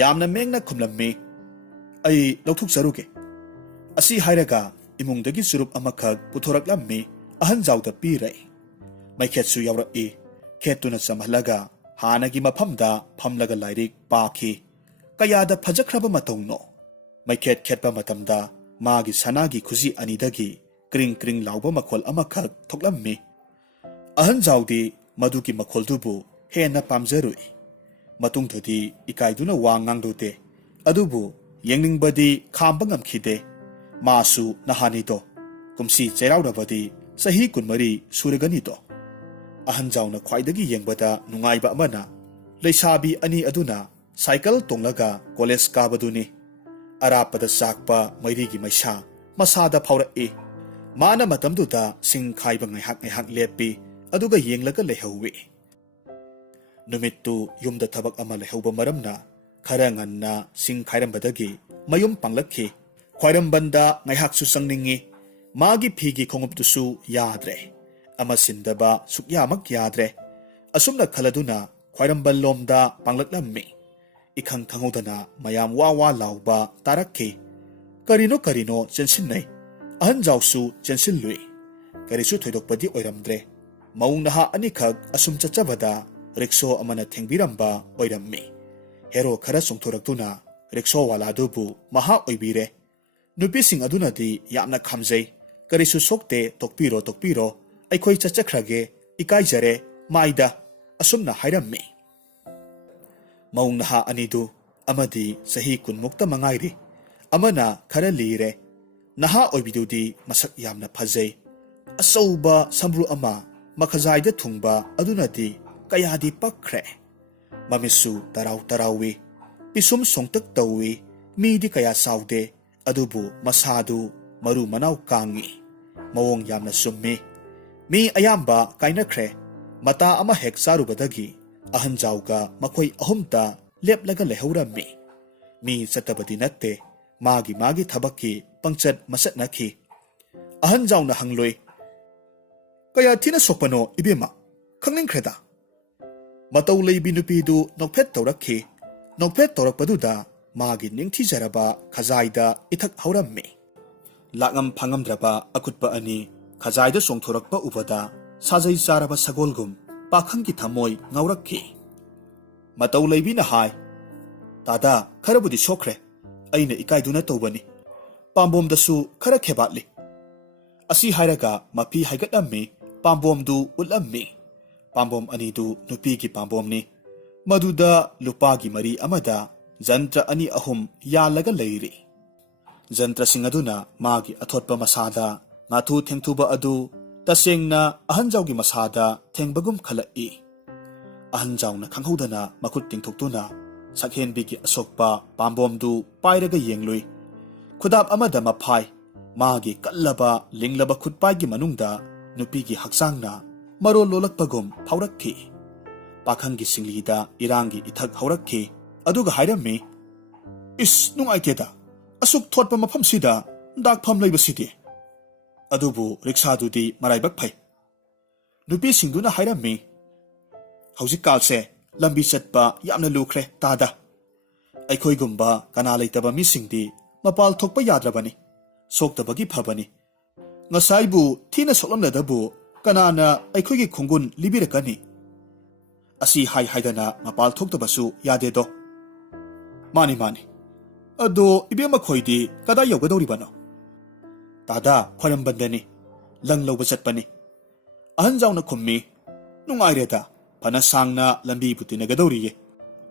ꯌꯥꯝꯅ ꯃꯦꯡꯅ ꯈꯨꯝꯂꯝꯃꯤ, "ꯑꯩ ꯂꯧꯊꯣꯛꯆꯔꯨꯒꯦ." ꯑꯁꯤ ꯍꯥꯏꯔꯒ ꯏꯃꯨꯡꯗꯒꯤ ꯆꯨꯔꯨꯞ ꯑꯃꯈꯛ ꯄꯨꯊꯣꯔꯛꯂꯝꯃꯤ꯫ ꯑꯍꯟꯖꯥꯎꯗ ꯄꯤꯔꯦ꯫ ꯃꯩꯈꯦꯠꯁꯨ ꯌꯥꯎꯔꯛꯏ꯫ ꯈꯦꯠꯇꯨꯅ ꯆꯝꯍꯜꯂꯒ ꯍꯥꯟꯅꯒꯤ ꯃꯐꯝꯗ ꯐꯝꯂꯒ ꯂꯥꯏꯔꯤꯛ ꯄꯥꯈꯤ꯫ ꯀꯌꯥꯗ ꯐꯖꯈ꯭ꯔꯕ ꯃꯇꯧꯅꯣ! ꯃꯩꯈꯦꯠ ꯈꯦꯠꯄ ꯃꯇꯝꯗ ꯃꯥꯒꯤ ꯁꯅꯥꯒꯤ ꯈꯨꯖꯤ 2ꯗꯒꯤ ꯀ꯭ꯔꯤꯡ ꯀ꯭ꯔꯤꯡ ꯂꯥꯎꯕ ꯃꯈꯣꯜ ꯑꯃꯈꯛ ꯊꯣꯛꯂꯝꯃꯤ꯫ ꯑꯍꯟꯖꯥꯎꯗꯤ ꯃꯗꯨꯒꯤ ꯃꯈꯣꯜꯗꯨꯕꯨ ꯍꯦꯟꯅ ꯄꯥꯝꯖꯔꯨꯏ꯫ ꯃꯇꯨꯡꯗꯗꯤ ꯏꯀꯥꯏꯗꯨꯅ ꯋꯥ ꯉꯥꯡꯂꯨꯗꯦ꯫ ꯑꯗꯨꯕꯨ ꯌꯦꯡꯅꯤꯡꯕꯗꯤ ꯈꯥꯝꯕ ꯉꯝꯈꯤꯗꯦ꯫ ꯃꯥꯁꯨ ꯅꯍꯥꯅꯤꯗꯣ, ꯀꯨꯝꯁꯤ ꯆꯩꯔꯥꯎꯔꯕꯗꯤ ꯆꯍꯤ 24 ꯁꯨꯔꯒꯅꯤꯗꯣ꯫ ꯑꯍꯟꯖꯥꯎꯅ ꯈ꯭ꯋꯥꯏꯗꯒꯤ ꯌꯦꯡꯕꯗ ꯅꯨꯡꯉꯥꯏꯕ ꯑꯃꯅ ꯂꯩꯁꯥꯕꯤ 2 ꯑꯗꯨꯅ ꯁꯥꯏꯀꯜ ꯇꯣꯡꯂꯒ ꯀꯣꯂꯦꯖ ꯀꯥꯕꯗꯨꯅꯤ꯫ ꯑꯔꯥꯞꯄꯗ ꯆꯥꯛꯄ ꯃꯩꯔꯤꯒꯤ ꯃꯩꯁꯥ ꯃꯁꯥꯗ ꯐꯥꯎꯔꯛꯏ꯫ ꯃꯥꯅ ꯃꯇꯝꯗꯨꯗ ꯁꯤꯡ ꯈꯥꯏꯕ ꯉꯥꯏꯍꯥꯛ ꯂꯦꯞꯄꯤ, ꯑꯗꯨꯒ ꯌꯦꯡꯂꯒ ꯂꯩꯍꯧꯏ꯫ ꯅꯨꯃꯤꯠꯇꯨ ꯌꯨꯝꯗ ꯊꯕꯛ ꯑꯃ ꯂꯩꯍꯧꯕ ꯃꯔꯝꯅ ꯈꯔ ꯉꯟꯅ ꯁꯤꯡ ꯈꯥꯏꯔꯝꯕꯗꯒꯤ ꯃꯌꯨꯝ ꯄꯥꯡꯂꯛꯈꯤ꯫ ꯈ꯭ꯋꯥꯏꯔꯝꯕꯟꯗ ꯉꯥꯏꯍꯥꯛꯁꯨ ꯆꯪꯅꯤꯡꯉꯤ꯫ ꯃꯥꯒꯤ ꯐꯤꯒꯤ ꯈꯣꯡꯎꯞꯇꯨꯁꯨ ꯌꯥꯗ꯭ꯔꯦ, ꯑꯃ ꯁꯤꯟꯗꯕ ꯁꯨꯛꯌꯥꯃꯛ ꯌꯥꯗ꯭ꯔꯦ꯫ ꯑꯁꯨꯝꯅ ꯈꯜꯂꯗꯨꯅ ꯈ꯭ꯋꯥꯏꯔꯝꯕꯟ ꯂꯣꯝꯗ ꯄꯥꯡꯂꯛꯂꯝꯃꯤ꯫ ꯏꯈꯪ ꯈꯪꯍꯧꯗꯅ ꯃꯌꯥꯝ ꯋꯥ ꯋꯥ ꯂꯥꯎꯕ ꯇꯥꯔꯛꯈꯤ꯫ ꯀꯔꯤꯅꯣ ꯆꯦꯟꯁꯤꯟꯅꯩ꯫ ꯑꯍꯟꯖꯥꯎꯁꯨ ꯆꯦꯟꯁꯤꯜꯂꯨꯏ꯫ ꯀꯔꯤꯁꯨ ꯊꯣꯏꯗꯣꯛꯄꯗꯤ ꯑꯣꯏꯔꯝꯗ꯭ꯔꯦ꯫ ꯃꯧ ꯅꯍꯥ ꯑꯅꯤꯈꯛ ꯑꯁꯨꯝ ꯆꯠꯆꯕꯗ ꯔꯤꯛꯁꯣ ꯑꯃꯅ ꯊꯦꯡꯕꯤꯔꯝꯕ ꯑꯣꯏꯔꯝꯃꯤ꯫ ꯍꯦꯔꯣ ꯈꯔ ꯆꯣꯡꯊꯣꯔꯛꯇꯨꯅ ꯔꯤꯛꯁꯣꯋꯥꯂꯥꯗꯨꯕꯨ ꯃꯍꯥ ꯑꯣꯏꯕꯤꯔꯦ꯫ ꯅꯨꯄꯤꯁꯤꯡ ꯑꯗꯨꯅꯗꯤ ꯌꯥꯝꯅ ꯈꯥꯝꯖꯩ꯫ ꯀꯔꯤꯁꯨ ꯁꯣꯛꯇꯦ, ꯇꯣꯛꯄꯤꯔꯣ, ꯑꯩꯈꯣꯏ ꯆꯠꯆꯈ꯭ꯔꯒꯦ, ꯏꯀꯥꯏꯖꯔꯦ, ꯃꯥꯏꯗ, ꯑꯁꯨꯝꯅ ꯍꯥꯏꯔꯝꯃꯤ꯫ ꯃꯧ ꯅꯍꯥ ꯑꯅꯤꯗꯨ ꯑꯃꯗꯤ ꯆꯍꯤ 20ꯃꯨꯛꯇ ꯃꯉꯥꯏꯔꯤ, ꯑꯃꯅ ꯈꯔ ꯂꯤꯔꯦ꯫ ꯅꯍꯥ ꯑꯣꯏꯕꯤꯗꯨꯗꯤ ꯃꯁꯛ ꯌꯥꯝꯅ ꯐꯖꯩ꯫ ꯑꯆꯧꯕ ꯁꯝꯕ꯭ꯔꯨ ꯑꯃ ꯃꯈꯖꯥꯏꯗ ꯊꯨꯡꯕ ꯑꯗꯨꯅꯗꯤ ꯀꯌꯥꯗꯤ ꯄꯛꯈ꯭ꯔꯦ꯫ ꯃꯃꯤꯠꯁꯨ ꯇꯔꯥꯎ-ꯇꯔꯥꯎꯏ, ꯄꯤꯁꯨꯝ ꯁꯣꯡꯇꯛ ꯇꯧꯏ, ꯃꯤꯗꯤ ꯀꯌꯥ ꯆꯥꯎꯗꯦ, ꯑꯗꯨꯕꯨ ꯃꯁꯥꯗꯨ ꯃꯔꯨ ꯃꯅꯥꯎ ꯀꯥꯡꯉꯤ, ꯃꯑꯣꯡ ꯌꯥꯝꯅ ꯆꯨꯝꯃꯤ꯫ ꯃꯤ ꯑꯌꯥꯝꯕ ꯀꯥꯏꯅꯈ꯭ꯔꯦ꯫ ꯃꯇꯥ ꯑꯃ ꯍꯦꯛ ꯆꯥꯔꯨꯕꯗꯒꯤ ꯑꯍꯟꯖꯥꯎꯒ ꯃꯈꯣꯏ ꯑꯍꯨꯝꯇ ꯂꯦꯞꯂꯒ ꯂꯩꯍꯧꯔꯝꯃꯤ꯫ ꯃꯤ ꯆꯠꯇꯕꯗꯤ ꯅꯠꯇꯦ, ꯃꯥꯒꯤ ꯊꯕꯛꯀꯤ ꯄꯪꯆꯠ ꯃꯆꯠꯅꯈꯤ꯫ ꯑꯍꯟꯖꯥꯎꯅ ꯍꯪꯂꯨꯏ, ꯀꯌꯥ ꯊꯤꯅ ꯁꯣꯛꯄꯅꯣ ꯏꯕꯦꯝꯃ, ꯈꯪꯅꯤꯡꯈ꯭ꯔꯦꯗ꯫ ꯃꯇꯧ ꯂꯩꯕꯤ ꯅꯨꯄꯤꯗꯨ ꯅꯣꯛꯐꯦꯠ ꯇꯧꯔꯛꯈꯤ꯫ ꯅꯣꯛꯐꯦꯠ ꯇꯧꯔꯛꯄꯗꯨꯗ ꯃꯥꯒꯤ ꯅꯤꯡꯊꯤꯖꯔꯕ ꯈꯖꯥꯏꯗ ꯏꯊꯛ ꯍꯧꯔꯝꯃꯤ꯫ ꯂꯥꯛꯉꯝ ꯐꯥꯉꯝꯗ꯭ꯔꯕ ꯑꯀꯨꯠꯄ ꯑꯅꯤ ꯈꯖꯥꯏꯗ ꯆꯣꯡꯊꯣꯔꯛꯄ ꯎꯕꯗ ꯁꯥꯖꯩ ꯆꯥꯔꯕ ꯁꯒꯣꯜꯒꯨꯝ ꯄꯥꯈꯪꯒꯤ ꯊꯃꯣꯏ ꯉꯥꯎꯔꯛꯈꯤ꯫ ꯃꯇꯧ ꯂꯩꯕꯤꯅ ꯍꯥꯏ, ꯗꯥꯗꯥ ꯈꯔꯕꯨꯗꯤ ꯁꯣꯛꯈ꯭ꯔꯦ, ꯑꯩꯅ ꯏꯀꯥꯏꯗꯨꯅ ꯇꯧꯕꯅꯤ, ꯄꯥꯝꯕꯣꯝꯗꯁꯨ ꯈꯔ ꯈꯦꯕꯥꯠꯂꯤ꯫ ꯑꯁꯤ ꯍꯥꯏꯔꯒ ꯃꯐꯤ ꯍꯥꯏꯒꯠꯂꯝꯃꯤ, ꯄꯥꯝꯕꯣꯝꯗꯨ ꯎꯠꯂꯝꯃꯤ꯫ ꯄꯥꯝꯕꯣꯝ ꯑꯅꯤꯗꯨ ꯅꯨꯄꯤꯒꯤ ꯄꯥꯝꯕꯣꯝꯅꯤ꯫ ꯃꯗꯨꯗ ꯂꯨꯄꯥꯒꯤ ꯃꯔꯤ ꯑꯃꯗ ꯖꯟꯇ꯭ꯔ 2-3 ꯌꯥꯜꯂꯒ ꯂꯩꯔꯤ꯫ ꯖꯟꯇ꯭ꯔꯁꯤꯡ ꯑꯗꯨꯅ ꯃꯥꯒꯤ ꯑꯊꯣꯠꯄ ꯃꯁꯥꯗ ꯉꯥꯊꯨ ꯊꯦꯡꯊꯨꯕ ꯑꯗꯨ ꯇꯁꯦꯡꯅ ꯑꯍꯟꯖꯥꯎꯒꯤ ꯃꯁꯥꯗ ꯊꯦꯡꯕꯒꯨꯝ ꯈꯜꯂꯛꯏ꯫ ꯑꯍꯟꯖꯥꯎꯅ ꯈꯪꯍꯧꯗꯅ ꯃꯈꯨꯠ ꯇꯤꯡꯊꯣꯛꯇꯨꯅ ꯁꯛꯍꯦꯟꯕꯤꯒꯤ ꯑꯁꯣꯛꯄ ꯄꯥꯝꯕꯣꯝꯗꯨ ꯄꯥꯏꯔꯒ ꯌꯦꯡꯂꯨꯏ꯫ ꯈꯨꯗꯥꯞ ꯑꯃꯗ ꯃꯐꯥꯏ꯫ ꯃꯥꯒꯤ ꯀꯜꯂꯕ ꯂꯤꯡꯂꯕ ꯈꯨꯠꯄꯥꯏꯒꯤ ꯃꯅꯨꯡꯗ ꯅꯨꯄꯤꯒꯤ ꯍꯛꯆꯥꯡꯅ ꯃꯔꯣꯜ ꯂꯣꯜꯂꯛꯄꯒꯨꯝ ꯐꯥꯎꯔꯛꯈꯤ꯫ ꯄꯥꯈꯪꯒꯤ ꯁꯤꯡꯂꯤꯗ ꯏꯔꯥꯡꯒꯤ ꯏꯊꯛ ꯍꯧꯔꯛꯈꯤ꯫ ꯑꯗꯨꯒ ꯍꯥꯏꯔꯝꯃꯤ, ꯏꯁ ꯅꯨꯡꯉꯥꯏꯇꯦꯗ, ꯑꯁꯨꯛ ꯊꯣꯠꯄ ꯃꯐꯝꯁꯤꯗ ꯗꯥꯛꯐꯝ ꯂꯩꯕꯁꯤꯗꯤ꯫ ꯑꯗꯨꯕꯨ ꯔꯤꯛꯁꯥꯗꯨꯗꯤ ꯃꯔꯥꯏꯕꯛ ꯐꯩ꯫ ꯅꯨꯄꯤꯁꯤꯡꯗꯨꯅ ꯍꯥꯏꯔꯝꯃꯤ, ꯍꯧꯖꯤꯛꯀꯥꯜꯁꯦ ꯂꯝꯕꯤ ꯆꯠꯄ ꯌꯥꯝꯅ ꯂꯨꯈ꯭ꯔꯦ ꯇꯥꯗ꯫ ꯑꯩꯈꯣꯏꯒꯨꯝꯕ ꯀꯅꯥ ꯂꯩꯇꯕ ꯃꯤꯁꯤꯡꯗꯤ ꯃꯄꯥꯜ ꯊꯣꯛꯄ ꯌꯥꯗ꯭ꯔꯕꯅꯤ, ꯁꯣꯛꯇꯕꯒꯤ ꯐꯕꯅꯤ꯫ ꯉꯁꯥꯏꯕꯨ ꯊꯤꯅ ꯁꯣꯛꯂꯝꯂꯗꯕꯨ ꯀꯅꯥꯅ ꯑꯩꯈꯣꯏꯒꯤ ꯈꯣꯡꯒꯨꯟ ꯂꯤꯕꯤꯔꯛꯀꯅꯤ? ꯑꯁꯤ ꯍꯥꯏꯗꯅ ꯃꯄꯥꯜ ꯊꯣꯛꯇꯕꯁꯨ ꯌꯥꯗꯦꯗꯣ꯫ ꯃꯥꯅꯤ, ꯑꯗꯣ ꯏꯕꯦꯝꯃ ꯈꯣꯏꯗꯤ ꯀꯗꯥꯏ ꯌꯧꯒꯗꯧꯔꯤꯕꯅꯣ? ꯗꯥꯗꯥ ꯈ꯭ꯋꯥꯏꯔꯝꯕꯟꯗꯅꯤ, ꯂꯪ ꯂꯧꯕ ꯆꯠꯄꯅꯤ꯫ ꯑꯍꯟꯖꯥꯎꯅ ꯈꯨꯝꯃꯤ, ꯅꯨꯡꯉꯥꯏꯔꯦꯗ, ꯐꯅ ꯁꯥꯡꯅ ꯂꯝꯕꯤꯕꯨ ꯇꯤꯟꯅꯒꯗꯧꯔꯤꯌꯦ,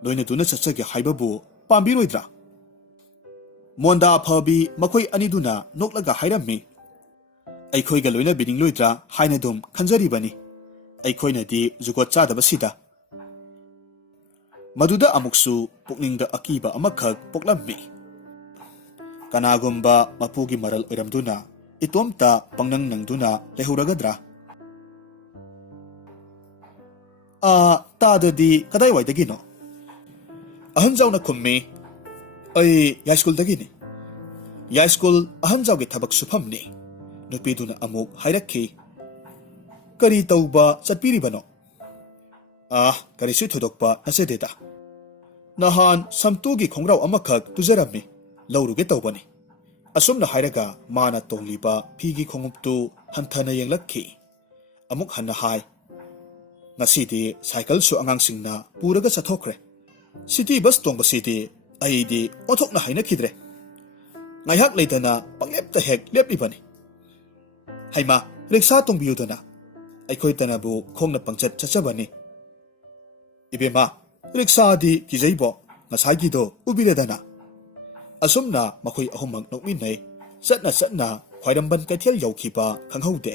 ꯂꯣꯏꯅꯗꯨꯅ ꯆꯠꯆꯒꯦ ꯍꯥꯏꯕꯕꯨ ꯄꯥꯝꯕꯤꯔꯣꯏꯗ꯭ꯔꯥ? ꯃꯣꯟꯗꯥ ꯐꯕꯤ ꯃꯈꯣꯏ ꯑꯅꯤꯗꯨꯅ ꯅꯣꯛꯂꯒ ꯍꯥꯏꯔꯝꯃꯤ, ꯑꯩꯈꯣꯏꯒ ꯂꯣꯏꯅꯕꯤꯅꯤꯡꯂꯣꯏꯗ꯭ꯔꯥ ꯍꯥꯏꯅꯗꯨꯝ ꯈꯟꯖꯔꯤꯕꯅꯤ, ꯑꯩꯈꯣꯏꯅꯗꯤ ꯖꯨꯒꯣꯠ ꯆꯥꯗꯕꯁꯤꯗ꯫ ꯃꯗꯨꯗ ꯑꯃꯨꯛꯁꯨ ꯄꯨꯛꯅꯤꯡꯗ ꯑꯀꯤꯕ ꯑꯃꯈꯛ ꯄꯣꯛꯂꯝꯃꯤ꯫ ꯀꯅꯥꯒꯨꯝꯕ ꯃꯄꯨꯒꯤ ꯃꯔꯜ ꯑꯣꯏꯔꯝꯗꯨꯅ ꯏꯇꯣꯝꯇ ꯄꯪꯅꯪ ꯅꯪꯗꯨꯅ ꯂꯩꯍꯧꯔꯒꯗ꯭ꯔꯥ? ꯇꯥꯗꯗꯤ ꯀꯗꯥꯏꯋꯥꯏꯗꯒꯤꯅꯣ? ꯑꯍꯟꯖꯥꯎꯅ ꯈꯨꯝꯃꯤ, ꯑꯩ ꯌꯥꯏꯁ꯭ꯀꯨꯜꯗꯒꯤꯅꯤ꯫ ꯌꯥꯏꯁ꯭ꯀꯨꯜ ꯑꯍꯟꯖꯥꯎꯒꯤ ꯊꯕꯛ ꯁꯨꯐꯝꯅꯤ꯫ ꯅꯨꯄꯤꯗꯨꯅ ꯑꯃꯨꯛ ꯍꯥꯏꯔꯛꯈꯤ, ꯀꯔꯤ ꯇꯧꯕ ꯆꯠꯄꯤꯔꯤꯕꯅꯣ? ꯀꯔꯤꯁꯨ ꯊꯣꯏꯗꯣꯛꯄ ꯅꯠꯆꯗꯦꯗ, ꯅꯍꯥꯟ ꯁꯝꯇꯨꯒꯤ ꯈꯣꯡꯒ꯭ꯔꯥꯎ ꯑꯃꯈꯛ ꯇꯨꯖꯔꯝꯃꯤ, ꯂꯧꯔꯨꯒꯦ ꯇꯧꯕꯅꯤ꯫ ꯑꯁꯨꯝꯅ ꯍꯥꯏꯔꯒ ꯃꯥꯅ ꯇꯣꯡꯂꯤꯕ ꯐꯤꯒꯤ ꯈꯣꯡꯎꯞꯇꯨ ꯍꯟꯊꯅ ꯌꯦꯡꯂꯛꯈꯤ꯫ ꯑꯃꯨꯛ ꯍꯟꯅ ꯍꯥꯏ, ꯉꯁꯤꯗꯤ ꯁꯥꯏꯀꯜꯁꯨ ꯑꯉꯥꯡꯁꯤꯡꯅ ꯄꯨꯔꯒ ꯆꯠꯊꯣꯛꯈ꯭ꯔꯦ꯫ ꯁꯤꯇꯤ ꯕꯁ ꯇꯣꯡꯕꯁꯤꯗꯤ ꯑꯩꯗꯤ ꯑꯣꯟꯊꯣꯛꯅ ꯍꯩꯅꯈꯤꯗ꯭ꯔꯦ꯫ ꯉꯥꯏꯍꯥꯛ ꯂꯩꯇꯅ ꯄꯪꯂꯦꯞꯇ ꯍꯦꯛ ꯂꯦꯞꯂꯤꯕꯅꯤ꯫ ꯍꯩꯃꯥ, ꯔꯤꯛꯁꯥ ꯇꯣꯡꯕꯤꯌꯨꯗꯅ, ꯑꯩꯈꯣꯏꯇꯅꯕꯨ ꯈꯣꯡꯅ ꯄꯪꯆꯠ ꯆꯠꯆꯕꯅꯤ꯫ ꯏꯕꯦꯝꯃ, ꯔꯤꯛꯁꯥꯗꯤ ꯀꯤꯖꯩꯕꯣ, ꯉꯁꯥꯏꯒꯤꯗꯣ ꯎꯕꯤꯔꯦꯗꯅ꯫ ꯑꯁꯨꯝꯅ ꯃꯈꯣꯏ ꯑꯍꯨꯝꯃꯛ ꯅꯣꯛꯃꯤꯟꯅꯩ꯫ ꯆꯠꯅ ꯈ꯭ꯋꯥꯏꯔꯝꯕꯟ ꯀꯩꯊꯦꯜ ꯌꯧꯈꯤꯕ ꯈꯪꯍꯧꯗꯦ꯫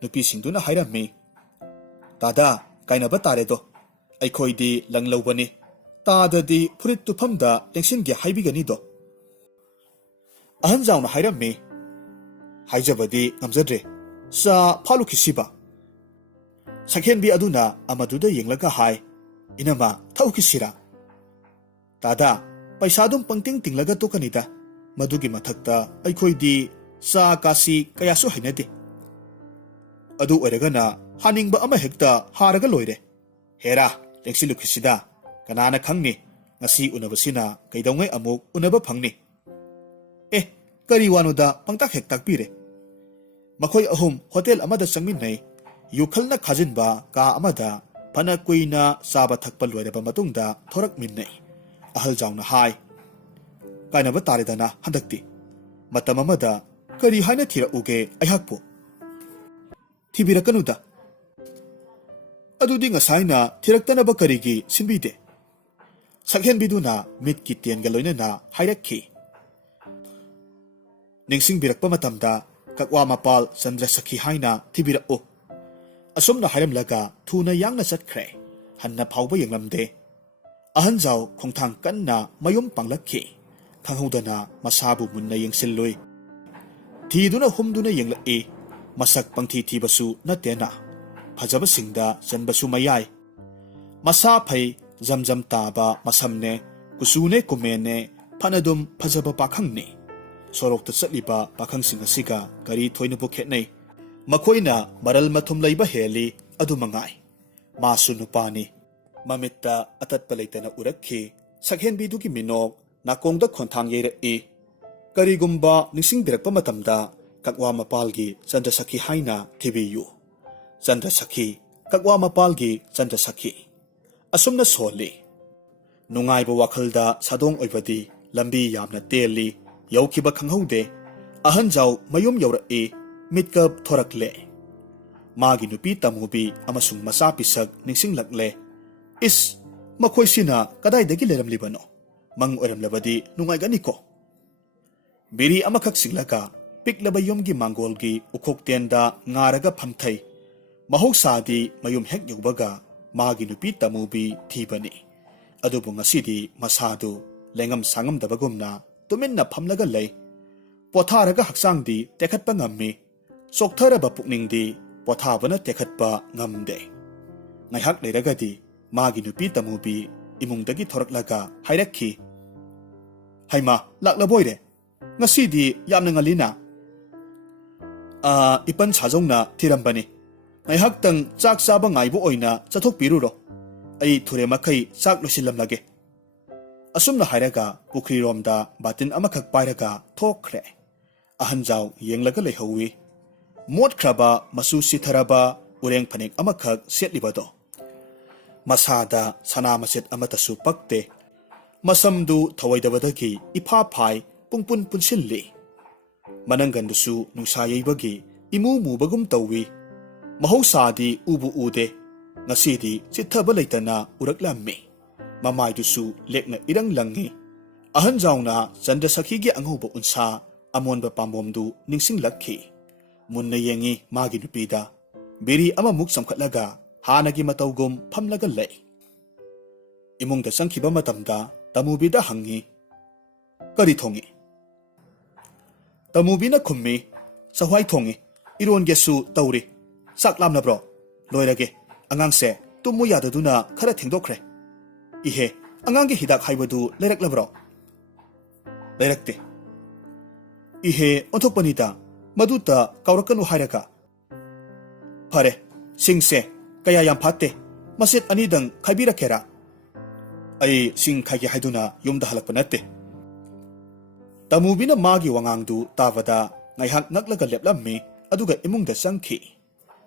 ꯅꯨꯄꯤꯁꯤꯡꯗꯨꯅ ꯍꯥꯏꯔꯝꯃꯤ, ꯗꯥꯗꯥ ꯀꯥꯏꯅꯕ ꯇꯥꯔꯦꯗꯣ, ꯑꯩꯈꯣꯏꯗꯤ ꯂꯪ ꯂꯧꯕꯅꯤ, ꯇꯥꯗꯗꯤ ꯐꯨꯔꯤꯠ ꯇꯨꯐꯝꯗ ꯂꯦꯡꯁꯤꯟꯒꯦ ꯍꯥꯏꯕꯤꯒꯅꯤꯗꯣ꯫ ꯑꯍꯟꯖꯥꯎꯅ ꯍꯥꯏꯔꯝꯃꯤ꯫ ꯍꯥꯏꯖꯕꯗꯤ ꯉꯝꯖꯗ꯭ꯔꯦ, ꯆꯥ ꯐꯥꯂꯨꯈꯤꯁꯤꯕ? ꯁꯛꯍꯦꯟꯕꯤ ꯑꯗꯨꯅ ꯑꯃꯗꯨꯗ ꯌꯦꯡꯂꯒ ꯍꯥꯏ, ꯏꯅꯝꯃ ꯊꯛꯎꯈꯤꯁꯤꯔꯥ? ꯇꯥꯗꯥ, ꯄꯩꯁꯥꯗꯨꯝ ꯄꯪꯇꯤꯡ ꯇꯤꯡꯂꯒ ꯇꯣꯛꯀꯅꯤꯗ, ꯃꯗꯨꯒꯤ ꯃꯊꯛꯇ ꯑꯩꯈꯣꯏꯗꯤ ꯆꯥ ꯀꯥꯁꯤ ꯀꯌꯥꯁꯨ ꯍꯩꯅꯗꯦ꯫ ꯑꯗꯨ ꯑꯣꯏꯔꯒꯅ ꯍꯥꯅꯤꯡꯕ ꯑꯃ ꯍꯦꯛꯇ ꯍꯥꯔꯒ ꯂꯣꯏꯔꯦ꯫ ꯍꯦꯔꯥ, ꯂꯦꯡꯁꯤꯜꯂꯨꯈꯤꯁꯤꯗ, ꯀꯅꯥꯅ ꯈꯪꯅꯤ ꯉꯁꯤ ꯎꯅꯕꯁꯤꯅ ꯀꯩꯗꯧꯉꯩ ꯑꯃꯨꯛ ꯎꯅꯕ ꯐꯪꯅꯤ? ꯑꯦ, ꯀꯔꯤ ꯋꯥꯅꯣꯗ ꯄꯪꯇꯥꯛ ꯍꯦꯛ ꯇꯥꯛꯄꯤꯔꯦ꯫ ꯃꯈꯣꯏ ꯑꯍꯨꯝ ꯍꯣꯇꯦꯜ ꯑꯃꯗ ꯆꯪꯃꯤꯟꯅꯩ꯫ ꯌꯨꯈꯜꯅ ꯈꯥꯖꯤꯟꯕ ꯀꯥ ꯑꯃꯗ ꯐꯅ ꯀꯨꯏꯅ ꯆꯥꯕ ꯊꯛꯄ ꯂꯣꯏꯔꯕ ꯃꯇꯨꯡꯗ ꯊꯣꯔꯛꯃꯤꯟꯅꯩ꯫ ꯑꯍꯜꯖꯥꯎꯅ ꯍꯥꯏ, ꯀꯥꯏꯅꯕ ꯇꯥꯔꯦꯗꯅ ꯍꯟꯗꯛꯇꯤ꯫ ꯃꯇꯝ ꯑꯃꯗ ꯀꯔꯤ ꯍꯥꯏꯅ ꯊꯤꯔꯛꯎꯒꯦ ꯑꯩꯍꯥꯛꯄꯨ? ꯊꯤꯕꯤꯔꯛꯀꯅꯨꯗ꯫ ꯑꯗꯨꯗꯤ ꯉꯁꯥꯏꯅ ꯊꯤꯔꯛꯇꯅꯕ ꯀꯔꯤꯒꯤ ꯁꯤꯟꯕꯤꯗꯦ? ꯁꯛꯍꯦꯟꯕꯤꯗꯨꯅ ꯃꯤꯠꯀꯤ ꯇꯦꯟꯒ ꯂꯣꯏꯅꯅ ꯍꯥꯏꯔꯛꯈꯤ꯫ ꯅꯤꯡꯁꯤꯡꯕꯤꯔꯛꯄ ꯃꯇꯝꯗ ꯀꯛꯋꯥ ꯃꯄꯥꯜ ꯆꯟꯗ꯭ꯔꯁꯈꯤ ꯍꯥꯏꯅ ꯊꯤꯕꯤꯔꯛꯎ꯫ ꯑꯁꯨꯝꯅ ꯍꯥꯏꯔꯝꯂꯒ ꯊꯨꯅ ꯌꯥꯡꯅ ꯆꯠꯈ꯭ꯔꯦ꯫ ꯍꯟꯅ ꯐꯥꯎꯕ ꯌꯦꯡꯂꯝꯗꯦ꯫ ꯑꯍꯟꯖꯥꯎ ꯈꯣꯡꯊꯥꯡ ꯀꯟꯅ ꯃꯌꯨꯝ ꯄꯥꯡꯂꯛꯈꯤ꯫ ꯈꯪꯍꯧꯗꯅ ꯃꯁꯥꯕꯨ ꯃꯨꯟꯅ ꯌꯦꯡꯁꯤꯜꯂꯨꯏ꯫ ꯊꯤꯗꯨꯅ ꯍꯨꯝꯗꯨꯅ ꯌꯦꯡꯂꯛꯏ꯫ ꯃꯁꯛ ꯄꯪꯊꯤ ꯊꯤꯕꯁꯨ ꯅꯠꯇꯦꯅ, ꯐꯖꯕꯁꯤꯡꯗ ꯆꯟꯕꯁꯨ ꯃꯌꯥꯏ꯫ ꯃꯁꯥ ꯐꯩ, ꯖꯝꯖꯝ ꯇꯥꯕ ꯃꯁꯝꯅꯦ, ꯀꯨꯆꯨꯅꯦ ꯀꯨꯃꯦꯟꯅꯦ, ꯐꯅꯗꯨꯝ ꯐꯖꯕ ꯄꯥꯈꯪꯅꯤ꯫ ꯁꯣꯔꯣꯛꯇ ꯆꯠꯂꯤꯕ ꯄꯥꯈꯪꯁꯤꯡ ꯑꯁꯤꯒ ꯀꯔꯤ ꯊꯣꯏꯅꯕꯨ ꯈꯦꯠꯅꯩ? ꯃꯈꯣꯏꯅ ꯃꯔꯜ ꯃꯊꯨꯝ ꯂꯩꯕ ꯍꯦꯜꯂꯤ, ꯑꯗꯨ ꯃꯉꯥꯏ꯫ ꯃꯥꯁꯨ ꯅꯨꯄꯥꯅꯤ꯫ ꯃꯃꯤꯠꯇ ꯑꯇꯠꯄ ꯂꯩꯇꯅ ꯎꯔꯛꯈꯤ꯫ ꯁꯛꯍꯦꯟꯕꯤꯗꯨꯒꯤ ꯃꯤꯅꯣꯛ ꯅꯥꯀꯣꯡꯗ ꯈꯣꯟꯊꯥꯡ ꯌꯩꯔꯛꯏ꯫ ꯀꯔꯤꯒꯨꯝꯕ ꯅꯤꯡꯁꯤꯡꯕꯤꯔꯛꯄ ꯃꯇꯝꯗ ꯀꯛꯋꯥ ꯃꯄꯥꯜꯒꯤ ꯆꯟꯗ꯭ꯔꯁꯈꯤ ꯍꯥꯏꯅ ꯊꯤꯕꯤꯌꯨ꯫ ꯆꯟꯗ꯭ꯔꯁꯈꯤ, ꯀꯛꯋꯥ ꯃꯄꯥꯜꯒꯤ ꯆꯟꯗ꯭ꯔꯁꯈꯤ꯫ ꯑꯁꯨꯝꯅ ꯁꯣꯜꯂꯤ꯫ ꯅꯨꯡꯉꯥꯏꯕ ꯋꯥꯈꯜꯗ ꯁꯥꯗꯣꯡ ꯑꯣꯏꯕꯗꯤ ꯂꯝꯕꯤ ꯌꯥꯝꯅ ꯇꯦꯜꯂꯤ, ꯌꯧꯈꯤꯕ ꯈꯪꯍꯧꯗꯦ꯫ ꯑꯍꯟꯖꯥꯎ ꯃꯌꯨꯝ ꯌꯧꯔꯛꯏ꯫ ꯃꯤꯠꯀꯞ ꯊꯣꯔꯛꯂꯦ꯫ ꯃꯥꯒꯤ ꯅꯨꯄꯤ ꯇꯃꯨꯕꯤ ꯑꯃꯁꯨꯡ ꯃꯆꯥ ꯄꯤꯁꯛ ꯅꯤꯡꯁꯤꯡꯂꯛꯂꯦ꯫ ꯏꯁ, ꯃꯈꯣꯏꯁꯤꯅ ꯀꯗꯥꯏꯗꯒꯤ ꯂꯩꯔꯝꯂꯤꯕꯅꯣ? ꯃꯪ ꯑꯣꯏꯔꯝꯂꯕꯗꯤ ꯅꯨꯡꯉꯥꯏꯒꯅꯤꯀꯣ? ꯕꯤꯔꯤ ꯑꯃꯈꯛ ꯁꯤꯡꯂꯒ ꯄꯤꯛꯂꯕ ꯌꯨꯝꯒꯤ ꯃꯥꯡꯒꯣꯜꯒꯤ ꯎꯈꯣꯛꯇꯦꯟꯗ ꯉꯥꯔꯒ ꯐꯝꯊꯩ꯫ ꯃꯍꯧꯁꯥꯗꯤ ꯃꯌꯨꯝ ꯍꯦꯛ ꯌꯧꯕꯒ ꯃꯥꯒꯤ ꯅꯨꯄꯤ ꯇꯃꯨꯕꯤ ꯊꯤꯕꯅꯤ꯫ ꯑꯗꯨꯕꯨ ꯉꯁꯤꯗꯤ ꯃꯁꯥꯗꯨ ꯂꯩꯉꯝ ꯁꯥꯉꯝꯗꯕꯒꯨꯝꯅ ꯇꯨꯃꯤꯟꯅ ꯐꯝꯂꯒ ꯂꯩ꯫ ꯄꯣꯊꯥꯔꯒ ꯍꯛꯆꯥꯡꯗꯤ ꯇꯦꯛꯈꯠꯄ ꯉꯝꯃꯤ, ꯆꯣꯛꯊꯔꯕ ꯄꯨꯛꯅꯤꯡꯗꯤ ꯄꯣꯊꯥꯕꯅ ꯇꯦꯛꯈꯠꯄ ꯉꯝꯗꯦ꯫ ꯉꯥꯏꯍꯥꯛ ꯂꯩꯔꯒꯗꯤ ꯃꯥꯒꯤ ꯅꯨꯄꯤ ꯇꯃꯨꯕꯤ ꯏꯃꯨꯡꯗꯒꯤ ꯊꯣꯔꯛꯂꯒ ꯍꯥꯏꯔꯛꯈꯤ, ꯍꯩꯃꯥ, ꯂꯥꯛꯂꯕꯣꯏꯔꯦ, ꯉꯁꯤꯗꯤ ꯌꯥꯝꯅ ꯉꯜꯂꯤꯅ꯫ ꯏꯄꯟ ꯁꯥꯖꯧꯅ ꯊꯤꯔꯝꯕꯅꯤ, ꯉꯥꯏꯍꯥꯛꯇꯪ ꯆꯥꯛ ꯆꯥꯕ ꯉꯥꯏꯕ ꯑꯣꯏꯅ ꯆꯠꯊꯣꯛꯄꯤꯔꯨꯔꯣ, ꯑꯩ ꯊꯨꯔꯦ ꯃꯈꯩ ꯆꯥꯛ ꯂꯣꯏꯁꯤꯜꯂꯝꯂꯒꯦ꯫ ꯑꯁꯨꯝꯅ ꯍꯥꯏꯔꯒ ꯄꯨꯈ꯭ꯔꯤꯔꯣꯝꯗ ꯕꯥꯇꯤꯟ ꯑꯃꯈꯛ ꯄꯥꯏꯔꯒ ꯊꯣꯛꯈ꯭ꯔꯦ꯫ ꯑꯍꯟꯖꯥꯎ ꯌꯦꯡꯂꯒ ꯂꯩꯍꯧꯏ꯫ ꯃꯣꯠꯈ꯭ꯔꯕ ꯃꯆꯨ ꯁꯤꯊꯔꯕ ꯎꯔꯦꯡ ꯐꯅꯦꯛ ꯑꯃꯈꯛ ꯁꯦꯠꯂꯤꯕꯗꯣ꯫ ꯃꯁꯥꯗ ꯁꯅꯥ ꯃꯆꯦꯠ ꯑꯃꯠꯇꯁꯨ ꯄꯛꯇꯦ꯫ ꯃꯁꯝꯗꯨ ꯊꯧꯑꯣꯏꯗꯕꯗꯒꯤ ꯏꯐꯥ ꯐꯥꯏ, ꯄꯨꯡꯄꯨꯟ ꯄꯨꯟꯁꯤꯜꯂꯤ꯫ ꯃꯅꯪꯒꯟꯗꯨꯁꯨ ꯅꯨꯡꯁꯥ ꯌꯩꯕꯒꯤ ꯏꯃꯨ ꯃꯨꯕꯒꯨꯝ ꯇꯧꯏ꯫ ꯃꯍꯧꯁꯥꯗꯤ ꯎꯕꯨ ꯎꯗꯦ, ꯉꯁꯤꯗꯤ ꯆꯤꯠꯊꯕ ꯂꯩꯇꯅ ꯎꯔꯛꯂꯝꯃꯤ꯫ ꯃꯃꯥꯏꯗꯨꯁꯨ ꯂꯦꯛꯅ ꯏꯔꯪ ꯂꯪꯉꯤ꯫ ꯑꯍꯟꯖꯥꯎꯅ ꯆꯟꯗ꯭ꯔꯁꯈꯤꯒꯤ ꯑꯉꯧꯕ ꯎꯟꯁꯥ, ꯑꯃꯣꯟꯕ ꯄꯥꯝꯕꯣꯝꯗꯨ ꯅꯤꯡꯁꯤꯡꯂꯛꯈꯤ꯫ ꯃꯨꯟꯅ ꯌꯦꯡꯉꯤ ꯃꯥꯒꯤ ꯅꯨꯄꯤꯗ꯫ ꯕꯤꯔꯤ ꯑꯃꯃꯨꯛ ꯆꯝꯈꯠꯂꯒ ꯍꯥꯟꯅꯒꯤ ꯃꯇꯧꯒꯨꯝ ꯐꯝꯂꯒ ꯂꯩ꯫ ꯏꯃꯨꯡꯗ ꯆꯪꯈꯤꯕ ꯃꯇꯝꯗ ꯇꯃꯨꯕꯤꯗ ꯍꯪꯉꯤ, ꯀꯔꯤ ꯊꯣꯡꯉꯤ? ꯇꯃꯨꯕꯤꯅ ꯈꯨꯝꯃꯤ, ꯆꯍ꯭ꯋꯥꯏ ꯊꯣꯡꯉꯤ, ꯏꯔꯣꯟꯒꯦꯁꯨ ꯇꯧꯔꯤ꯫ ꯆꯥꯛ ꯂꯥꯝꯂꯕ꯭ꯔꯣ? ꯂꯣꯏꯔꯒꯦ, ꯑꯉꯥꯡꯁꯦ ꯇꯨꯝꯃꯨ ꯌꯥꯗꯗꯨꯅ ꯈꯔ ꯊꯦꯡꯗꯣꯛꯈ꯭ꯔꯦ꯫ ꯏꯍꯦ, ꯑꯉꯥꯡꯒꯤ ꯍꯤꯗꯥꯛ ꯍꯥꯏꯕꯗꯨ ꯂꯩꯔꯛꯂꯕ꯭ꯔꯣ? ꯂꯩꯔꯛꯇꯦ꯫ ꯏꯍꯦ, ꯑꯣꯟꯊꯣꯛꯄꯅꯤꯗ, ꯃꯗꯨꯇ ꯀꯥꯎꯔꯛꯀꯅꯨ ꯍꯥꯏꯔꯒ꯫ ꯐꯔꯦ, ꯁꯤꯡꯁꯦ ꯀꯌꯥ ꯌꯥꯝ ꯐꯥꯠꯇꯦ, ꯃꯆꯦꯠ ꯑꯅꯤꯗꯪ ꯈꯥꯏꯕꯤꯔꯛꯀꯦꯔꯥ? ꯑꯩ ꯁꯤꯡ ꯈꯥꯏꯒꯦ ꯍꯥꯏꯗꯨꯅ ꯌꯨꯝꯗ ꯍꯜꯂꯛꯄ ꯅꯠꯇꯦ꯫ ꯇꯃꯨꯕꯤꯅ ꯃꯥꯒꯤ ꯋꯥꯉꯥꯡꯗꯨ ꯇꯥꯕꯗ ꯉꯥꯏꯍꯥꯛ ꯉꯛꯂꯒ ꯂꯦꯞꯂꯝꯃꯤ, ꯑꯗꯨꯒ ꯏꯃꯨꯡꯗ ꯆꯪꯈꯤ꯫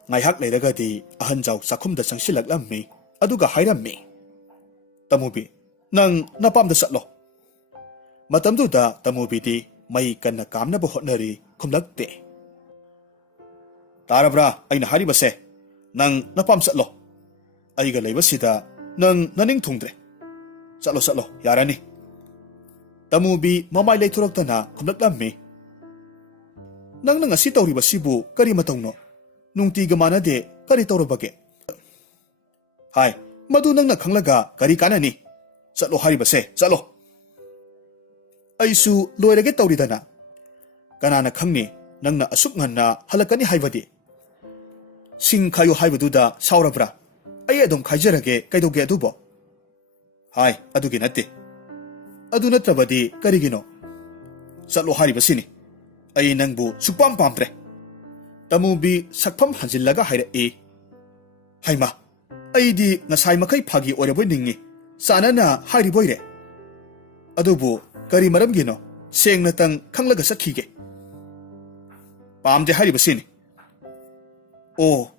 ꯉꯥꯏꯍꯥꯛ ꯂꯩꯔꯒꯗꯤ ꯑꯍꯟꯖꯥꯎ ꯆꯥꯛꯈꯨꯝꯗ ꯆꯪꯁꯤꯜꯂꯛꯂꯝꯃꯤ, ꯑꯗꯨꯒ ꯍꯥꯏꯔꯝꯃꯤ, ꯇꯃꯨꯕꯤ, ꯅꯪ ꯅꯄꯥꯝꯗ ꯆꯠꯂꯣ꯫ ꯃꯇꯝꯗꯨꯗ ꯇꯃꯨꯕꯤꯗꯤ ꯃꯩ ꯀꯟꯅ ꯀꯥꯝꯅꯕ ꯍꯣꯠꯅꯔꯤ, ꯈꯨꯝꯂꯛꯇꯦ꯫ ꯇꯥꯔꯕ꯭ꯔꯥ ꯑꯩꯅ ꯍꯥꯏꯔꯤꯕꯁꯦ? ꯅꯪ ꯅꯄꯥꯝ ꯆꯠꯂꯣ꯫ ꯑꯩꯒ ꯂꯩꯕꯁꯤꯗ ꯅꯪ ꯅꯅꯤꯡ ꯊꯨꯡꯗ꯭ꯔꯦ꯫ ꯆꯠꯂꯣ ꯆꯠꯂꯣ, ꯌꯥꯔꯅꯤ꯫ ꯇꯃꯨꯕꯤ ꯃꯃꯥꯏ ꯂꯩꯊꯣꯔꯛꯇꯅ ꯈꯨꯝꯂꯛꯂꯝꯃꯤ, ꯅꯪꯅ ꯉꯁꯤ ꯇꯧꯔꯤꯕꯁꯤꯕꯨ ꯀꯔꯤ ꯃꯇꯧꯅꯣ? ꯅꯨꯡꯇꯤꯒ ꯃꯥꯟꯅꯗꯦ, ꯀꯔꯤ ꯇꯧꯔꯕꯒꯦ? ꯍꯥꯏ, ꯃꯗꯨ ꯅꯪꯅ ꯈꯪꯂꯒ ꯀꯔꯤ ꯀꯥꯟꯅꯅꯤ? ꯆꯠꯂꯣ ꯍꯥꯏꯔꯤꯕꯁꯦ, ꯆꯠꯂꯣ꯫ ꯑꯩꯁꯨ ꯂꯣꯏꯔꯒꯦ ꯇꯧꯔꯤꯗꯅ, Kanana khangni nangna asuk nganna halakani haibadi. Sing khayu haibaduda saurabra. Ai adum khaijarage kaidoge adubo. Hai, adugi natte. Adu natrabadi karigino. Satlo haribasini. Ai nangbu sukpam pamtre. Tamubi sakpam hanjillaga hairae. Haima, aidi ngasai makai phagi oraboy ningi. Sanana hariboyre. Adubu kari maramgino. Seng natang khanglaga sakhige. Pamde haribasini. Oh,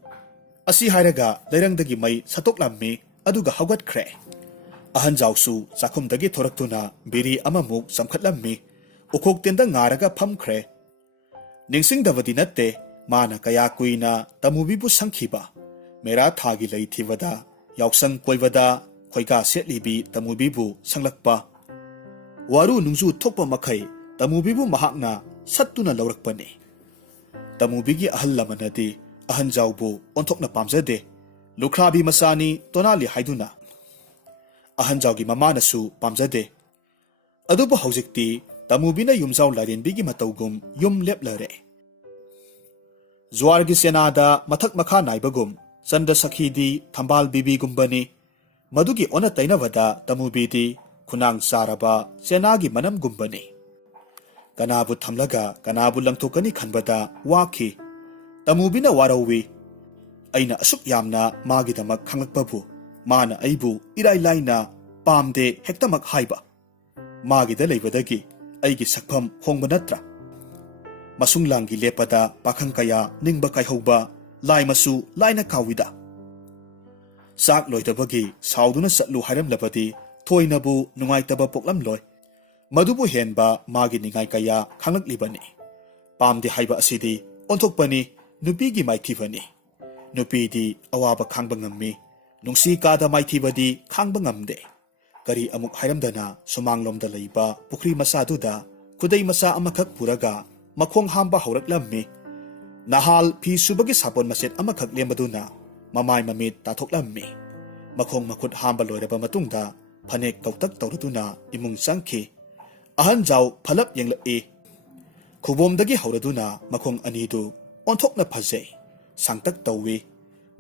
asi hairaga lairangdagi mai satoklammi aduga hawgatkhre. Ahan jawsu chakhumdagi thoraktuna biri amamuk samkhatlammi. Ukok tenda ngaraga phamkhre. Ningsingdabadi natte mana kaya kuina tamubibu sangkhiba. Mera thagi laithibada yausang koibada khoiga setlibi tamubibu sanglakpa. Waru nungju thokpa makhai tamubibu mahakna sattuna laurakpani. Tamubigi ahal lamanadi ahan jawbu onthokna pamjade. Lukhrabi masani tonali haiduna. Ahan jawgi mamanasu pamjade. Adubu haujikti Tamubina yumzaw larinbigi matawgum yum leplare. Zuargi senada mathak makha naibagum Chanda Sakhidi Thambal Bibi gumbani. Madugi ona tainavada Tamubidi Kunang Saraba Senagi manam gumbani. Kanabu thamlaga kanabu langthokani khanbada waki. Tamubina warawi. Aina asuk yamna magidamak khanglakpabu. Mana aibu irai laina pamde hektamak haiba. Magida leibadagi aigi sakpham hongba natra. Masunglangi lepada pakhang kaya ningba kaihauba lai masu laina kawida. Sak loitabagi sauduna satlu hairam labadi thoinabu nungaitaba poklam loi. Madubu henba magi ningai kaya khangak libani. Pamdi haiba asidi onthokpani nupigi maithibani. Nupidi awaba khangba ngammi. Nungsi kada maithibadi khangba ngamde. Kari amuk hairamdana sumanglomda leiba pukri masaduda kudai masa amakak puraga makhong hamba hauraklammi. Nahal pi subagi sapon maset amakak lemaduna mamay mamit tathoklammi. Makhong makut hamba loiraba matungda phanek kautak tauraduna imung sangki. Ahan jaw phalap yenglai. Khubomdagi hauraduna makhong anidu onthokna phajai. Sangtak tawi.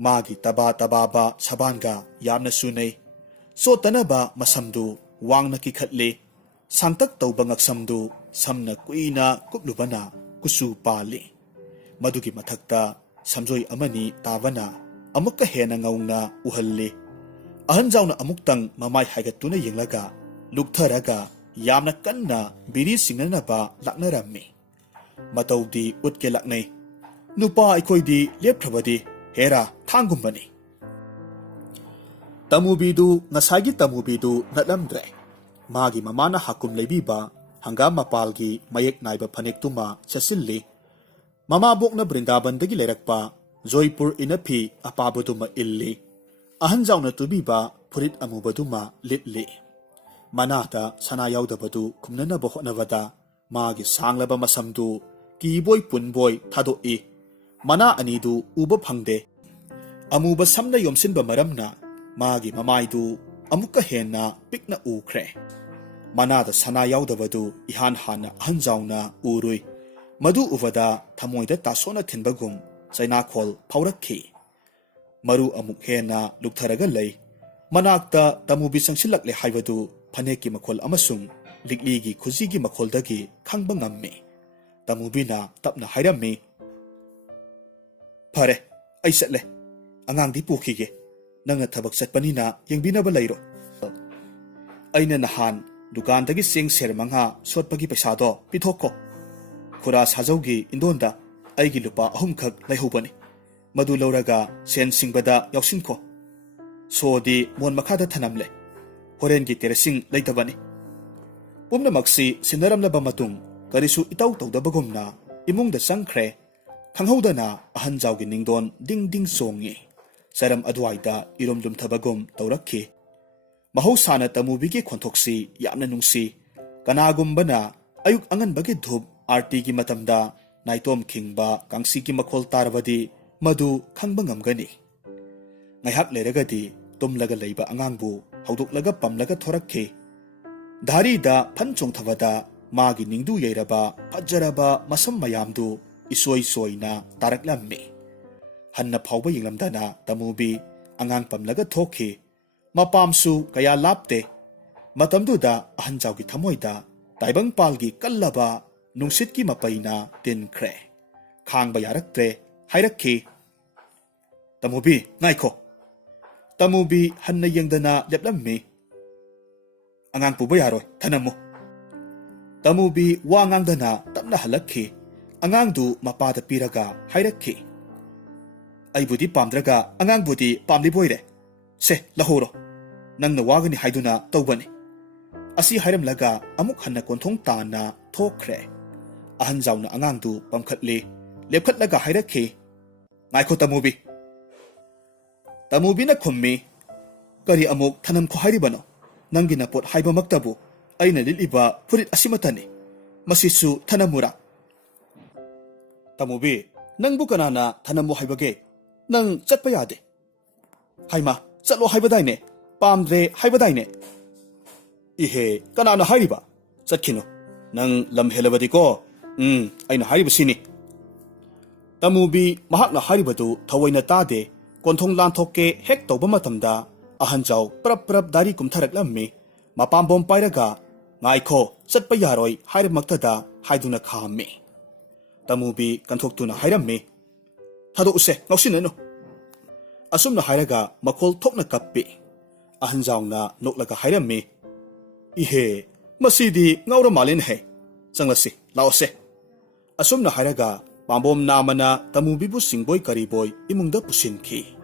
Magi taba tababa sabanga yamna sunay. So tanaba masamdu wangna kikhatli. Sangtak tauba ngaksamdu samna kuina kuplubana kusu pali. Madugi mathakta samjoy amani tabana amukka hena ngaungna uhalli. Ahan jawna amuktang mamay haigatuna yenglaga luktharaga yamna kanna biri singnanaba laknarammi. Matawdi utke laknay. Nupa aikoydi lepthabadi hera thangumbani. Tamubidu ngasagi tamubidu natlamdre. Magi mamana hakum leibiba hangam mapalgi mayek naiba phanektuma chasilli. Mama bokna Brindabandagi leirakpa Joypur inapi apabuduma illi. Ahan jawna tubiba purit amubaduma litli. Manata sana yaudabadu kumnanaba hotnavada magi sanglaba masamdu kiboy punboy thadoi. Mana anidu uba phangde. Amuba samna yomsinba maramna magi mamaidu amukka henna pikna ukre. Manada sana yaudabadu ihan hana ahan jawna urui. Madu uvada thamoida tasona thinbagum China khol phaurakhi. Maru amuk hena luktharaga lei. Manakta tamubi sangsilakle haibadu phaneki makhol amasung likligi khuzigi makholdagi khangba ngammi. Tamubina tapna hairammi. Phare, ai satle. Angangdi pukhige. Nangna thabak satpanina yengbinaba leiro. Aina nahan dukandagi sing sermangha sotpagi paisado pithokko. Khura sajaugi indonda aigi lupa ahumkhak laihubani. Madu lauraga sen singbada yausinko. Sodi mon makhada thanamle. Horengi teresing leitabani. Pumnamaksi sinaramlaba matung karisu itaw tawdabagumna imungda sangkhre. Thanghaudana ahan jawgi ningdon ding ding songi. Saram adwaida iromdum thabagum tawrakhi. Mahosana tamubigi khontoksi yamna nungsi. Kanagumbana ayuk anganbagi dhup artigi matamda naitom khingba kangsiki makhol tarabadi madu khangba ngamgani. Ngaihak leragadi tumlaga leiba angangbu hauduklaga pamlaga thorakhi. Dharida phanchong thavada ꯃꯥꯒꯤ ꯅꯤꯡꯗꯨ ꯌꯩꯔꯕ ꯐꯖꯔꯕ ꯃꯁꯝ ꯃꯌꯥꯝꯗꯨ ꯏꯁꯣꯏ ꯁꯣꯏꯅ ꯇꯥꯔꯛꯂꯝꯃꯤ꯫ ꯍꯟꯅ ꯐꯥꯎꯕ ꯌꯦꯡꯂꯝꯗꯅ ꯇꯃꯨꯕꯤ ꯑꯉꯥꯡ ꯄꯝꯂꯒ ꯊꯣꯛꯈꯤ꯫ ꯃꯄꯥꯝꯁꯨ ꯀꯌꯥ ꯂꯥꯞꯇꯦ꯫ ꯃꯇꯝꯗꯨꯗ ꯑꯍꯟꯖꯥꯎꯒꯤ ꯊꯃꯣꯏꯗ ꯇꯥꯏꯕꯪꯄꯥꯜꯒꯤ ꯀꯜꯂꯕ ꯅꯨꯡꯁꯤꯠꯀꯤ ꯃꯄꯩꯅ ꯇꯤꯟꯈ꯭ꯔꯦ꯫ ꯈꯥꯡꯕ ꯌꯥꯔꯛꯇ꯭ꯔꯦ ꯍꯥꯏꯔꯛꯈꯤ, "ꯇꯃꯨꯕꯤ ꯉꯥꯏꯈꯣ!" ꯇꯃꯨꯕꯤ ꯍꯟꯅ ꯌꯦꯡꯗꯅ ꯂꯦꯞꯂꯝꯃꯤ꯫ "ꯑꯉꯥꯡ ꯄꯨꯕ ꯌꯥꯔꯣꯏ, ꯊꯅꯝꯃꯨ." ꯇꯃꯨꯕꯤ ꯋꯥ ꯉꯥꯡꯗꯅ ꯇꯞꯅ ꯍꯜꯂꯛꯈꯤ꯫ ꯑꯉꯥꯡꯗꯨ ꯃꯄꯥꯗ ꯄꯤꯔꯒ ꯍꯥꯏꯔꯛꯈꯤ, "ꯑꯩꯕꯨꯗꯤ ꯄꯥꯝꯗ꯭ꯔꯒ ꯑꯉꯥꯡꯕꯨꯗꯤ ꯄꯥꯝꯂꯤꯕꯣꯏꯔꯦ. ꯁꯦ ꯂꯧꯍꯧꯔꯣ. ꯅꯪꯅ ꯋꯥꯒꯅꯤ ꯍꯥꯏꯗꯨꯅ ꯇꯧꯕꯅꯤ." ꯑꯁꯤ ꯍꯥꯏꯔꯝꯂꯒ ꯑꯃꯨꯛ ꯍꯟꯅ ꯀꯣꯟꯊꯣꯡ ꯇꯥꯟꯅ ꯊꯣꯛꯈ꯭ꯔꯦ꯫ ꯑꯍꯟꯖꯥꯎꯅ ꯑꯉꯥꯡꯗꯨ ꯄꯝꯈꯠꯂꯤ꯫ ꯂꯦꯞꯈꯠꯂꯒ ꯍꯥꯏꯔꯛꯈꯤ, "ꯉꯥꯏꯈꯣ ꯇꯃꯨꯕꯤ." ꯇꯃꯨꯕꯤꯅ ꯈꯨꯝꯃꯤ, "ꯀꯔꯤ ꯑꯃꯨꯛ ꯊꯅꯝꯈꯣ ꯍꯥꯏꯔꯤꯕꯅꯣ? ꯅꯪꯒꯤ ꯅꯄꯣꯠ ꯍꯥꯏꯕꯃꯛꯇꯕꯨ ꯑꯩꯅ ꯂꯤꯠꯂꯤꯕ ꯐꯨꯔꯤꯠ ꯑꯁꯤꯃꯇꯅꯤ. ꯃꯁꯤꯁꯨ ꯊꯅꯝꯃꯨꯔꯥ?" "ꯇꯃꯨꯕꯤ, ꯅꯪꯕꯨ ꯀꯅꯥꯅ ꯊꯅꯝꯃꯨ ꯍꯥꯏꯕꯒꯦ? ꯅꯪ ꯆꯠꯄ ꯌꯥꯗꯦ." "ꯍꯩꯃꯥ, ꯆꯠꯂꯣ ꯍꯥꯏꯕꯗꯥꯏꯅꯦ, ꯄꯥꯝꯗ꯭ꯔꯦ ꯍꯥꯏꯕꯗꯥꯏꯅꯦ." "ꯏꯍꯦ, ꯀꯅꯥꯅ ꯍꯥꯏꯔꯤꯕ? ꯆꯠꯈꯤꯅꯨ. ꯅꯪ ꯂꯝ ꯍꯦꯜꯂꯕꯗꯤꯀꯣ, ꯑꯩꯅ ꯍꯥꯏꯔꯤꯕꯁꯤꯅꯤ." ꯇꯃꯨꯕꯤ ꯃꯍꯥꯛꯅ ꯍꯥꯏꯔꯤꯕꯗꯨ ꯊꯑꯣꯏꯅ ꯇꯥꯗꯦ꯫ ꯀꯣꯟꯊꯣꯡ ꯂꯥꯟꯊꯣꯛꯀꯦ ꯍꯦꯛ ꯇꯧꯕ ꯃꯇꯝꯗ ꯑꯍꯟꯖꯥꯎ ꯄꯔꯞ ꯄꯔꯞ ꯗꯥꯔꯤ ꯀꯨꯝꯊꯔꯛꯂꯝꯃꯤ꯫ ꯃꯄꯥꯝꯕꯣꯝ ꯄꯥꯏꯔꯒ, "ꯉꯥꯏꯈꯣ, ꯆꯠꯄ ꯌꯥꯔꯣꯏ ꯍꯥꯏꯔꯃꯛꯇꯗ" ꯍꯥꯏꯗꯨꯅ ꯈꯥꯝꯃꯤ꯫ ꯇꯃꯨꯕꯤ ꯀꯟꯊꯣꯛꯇꯨꯅ ꯍꯥꯏꯔꯝꯃꯤ, "ꯊꯥꯗꯣꯛꯎꯁꯦ, ꯉꯥꯎꯁꯤꯟꯅꯅꯨ." ꯑꯁꯨꯝꯅ ꯍꯥꯏꯔꯒ ꯃꯈꯣꯜ ꯊꯣꯛꯅ ꯀꯞꯄꯤ꯫ ꯑꯍꯟꯖꯥꯎꯅ ꯅꯣꯛꯂꯒ ꯍꯥꯏꯔꯝꯃꯤ, "ꯏꯍꯦ, ꯃꯁꯤꯗꯤ ꯉꯥꯎꯔ ꯃꯥꯜꯂꯦꯅꯦꯍꯦ. ꯆꯪꯂꯁꯤ, ꯂꯥꯛꯑꯣꯁꯦ." ꯑꯁꯨꯝꯅ ꯍꯥꯏꯔꯒ ꯄꯥꯝꯕꯣꯝ ꯅꯥꯝꯃꯅ ꯇꯃꯨꯕꯤꯕꯨ ꯁꯤꯡꯕꯣꯏ ꯀꯔꯤꯕꯣꯏ ꯏꯃꯨꯡꯗ ꯄꯨꯁꯤꯟꯈꯤ꯫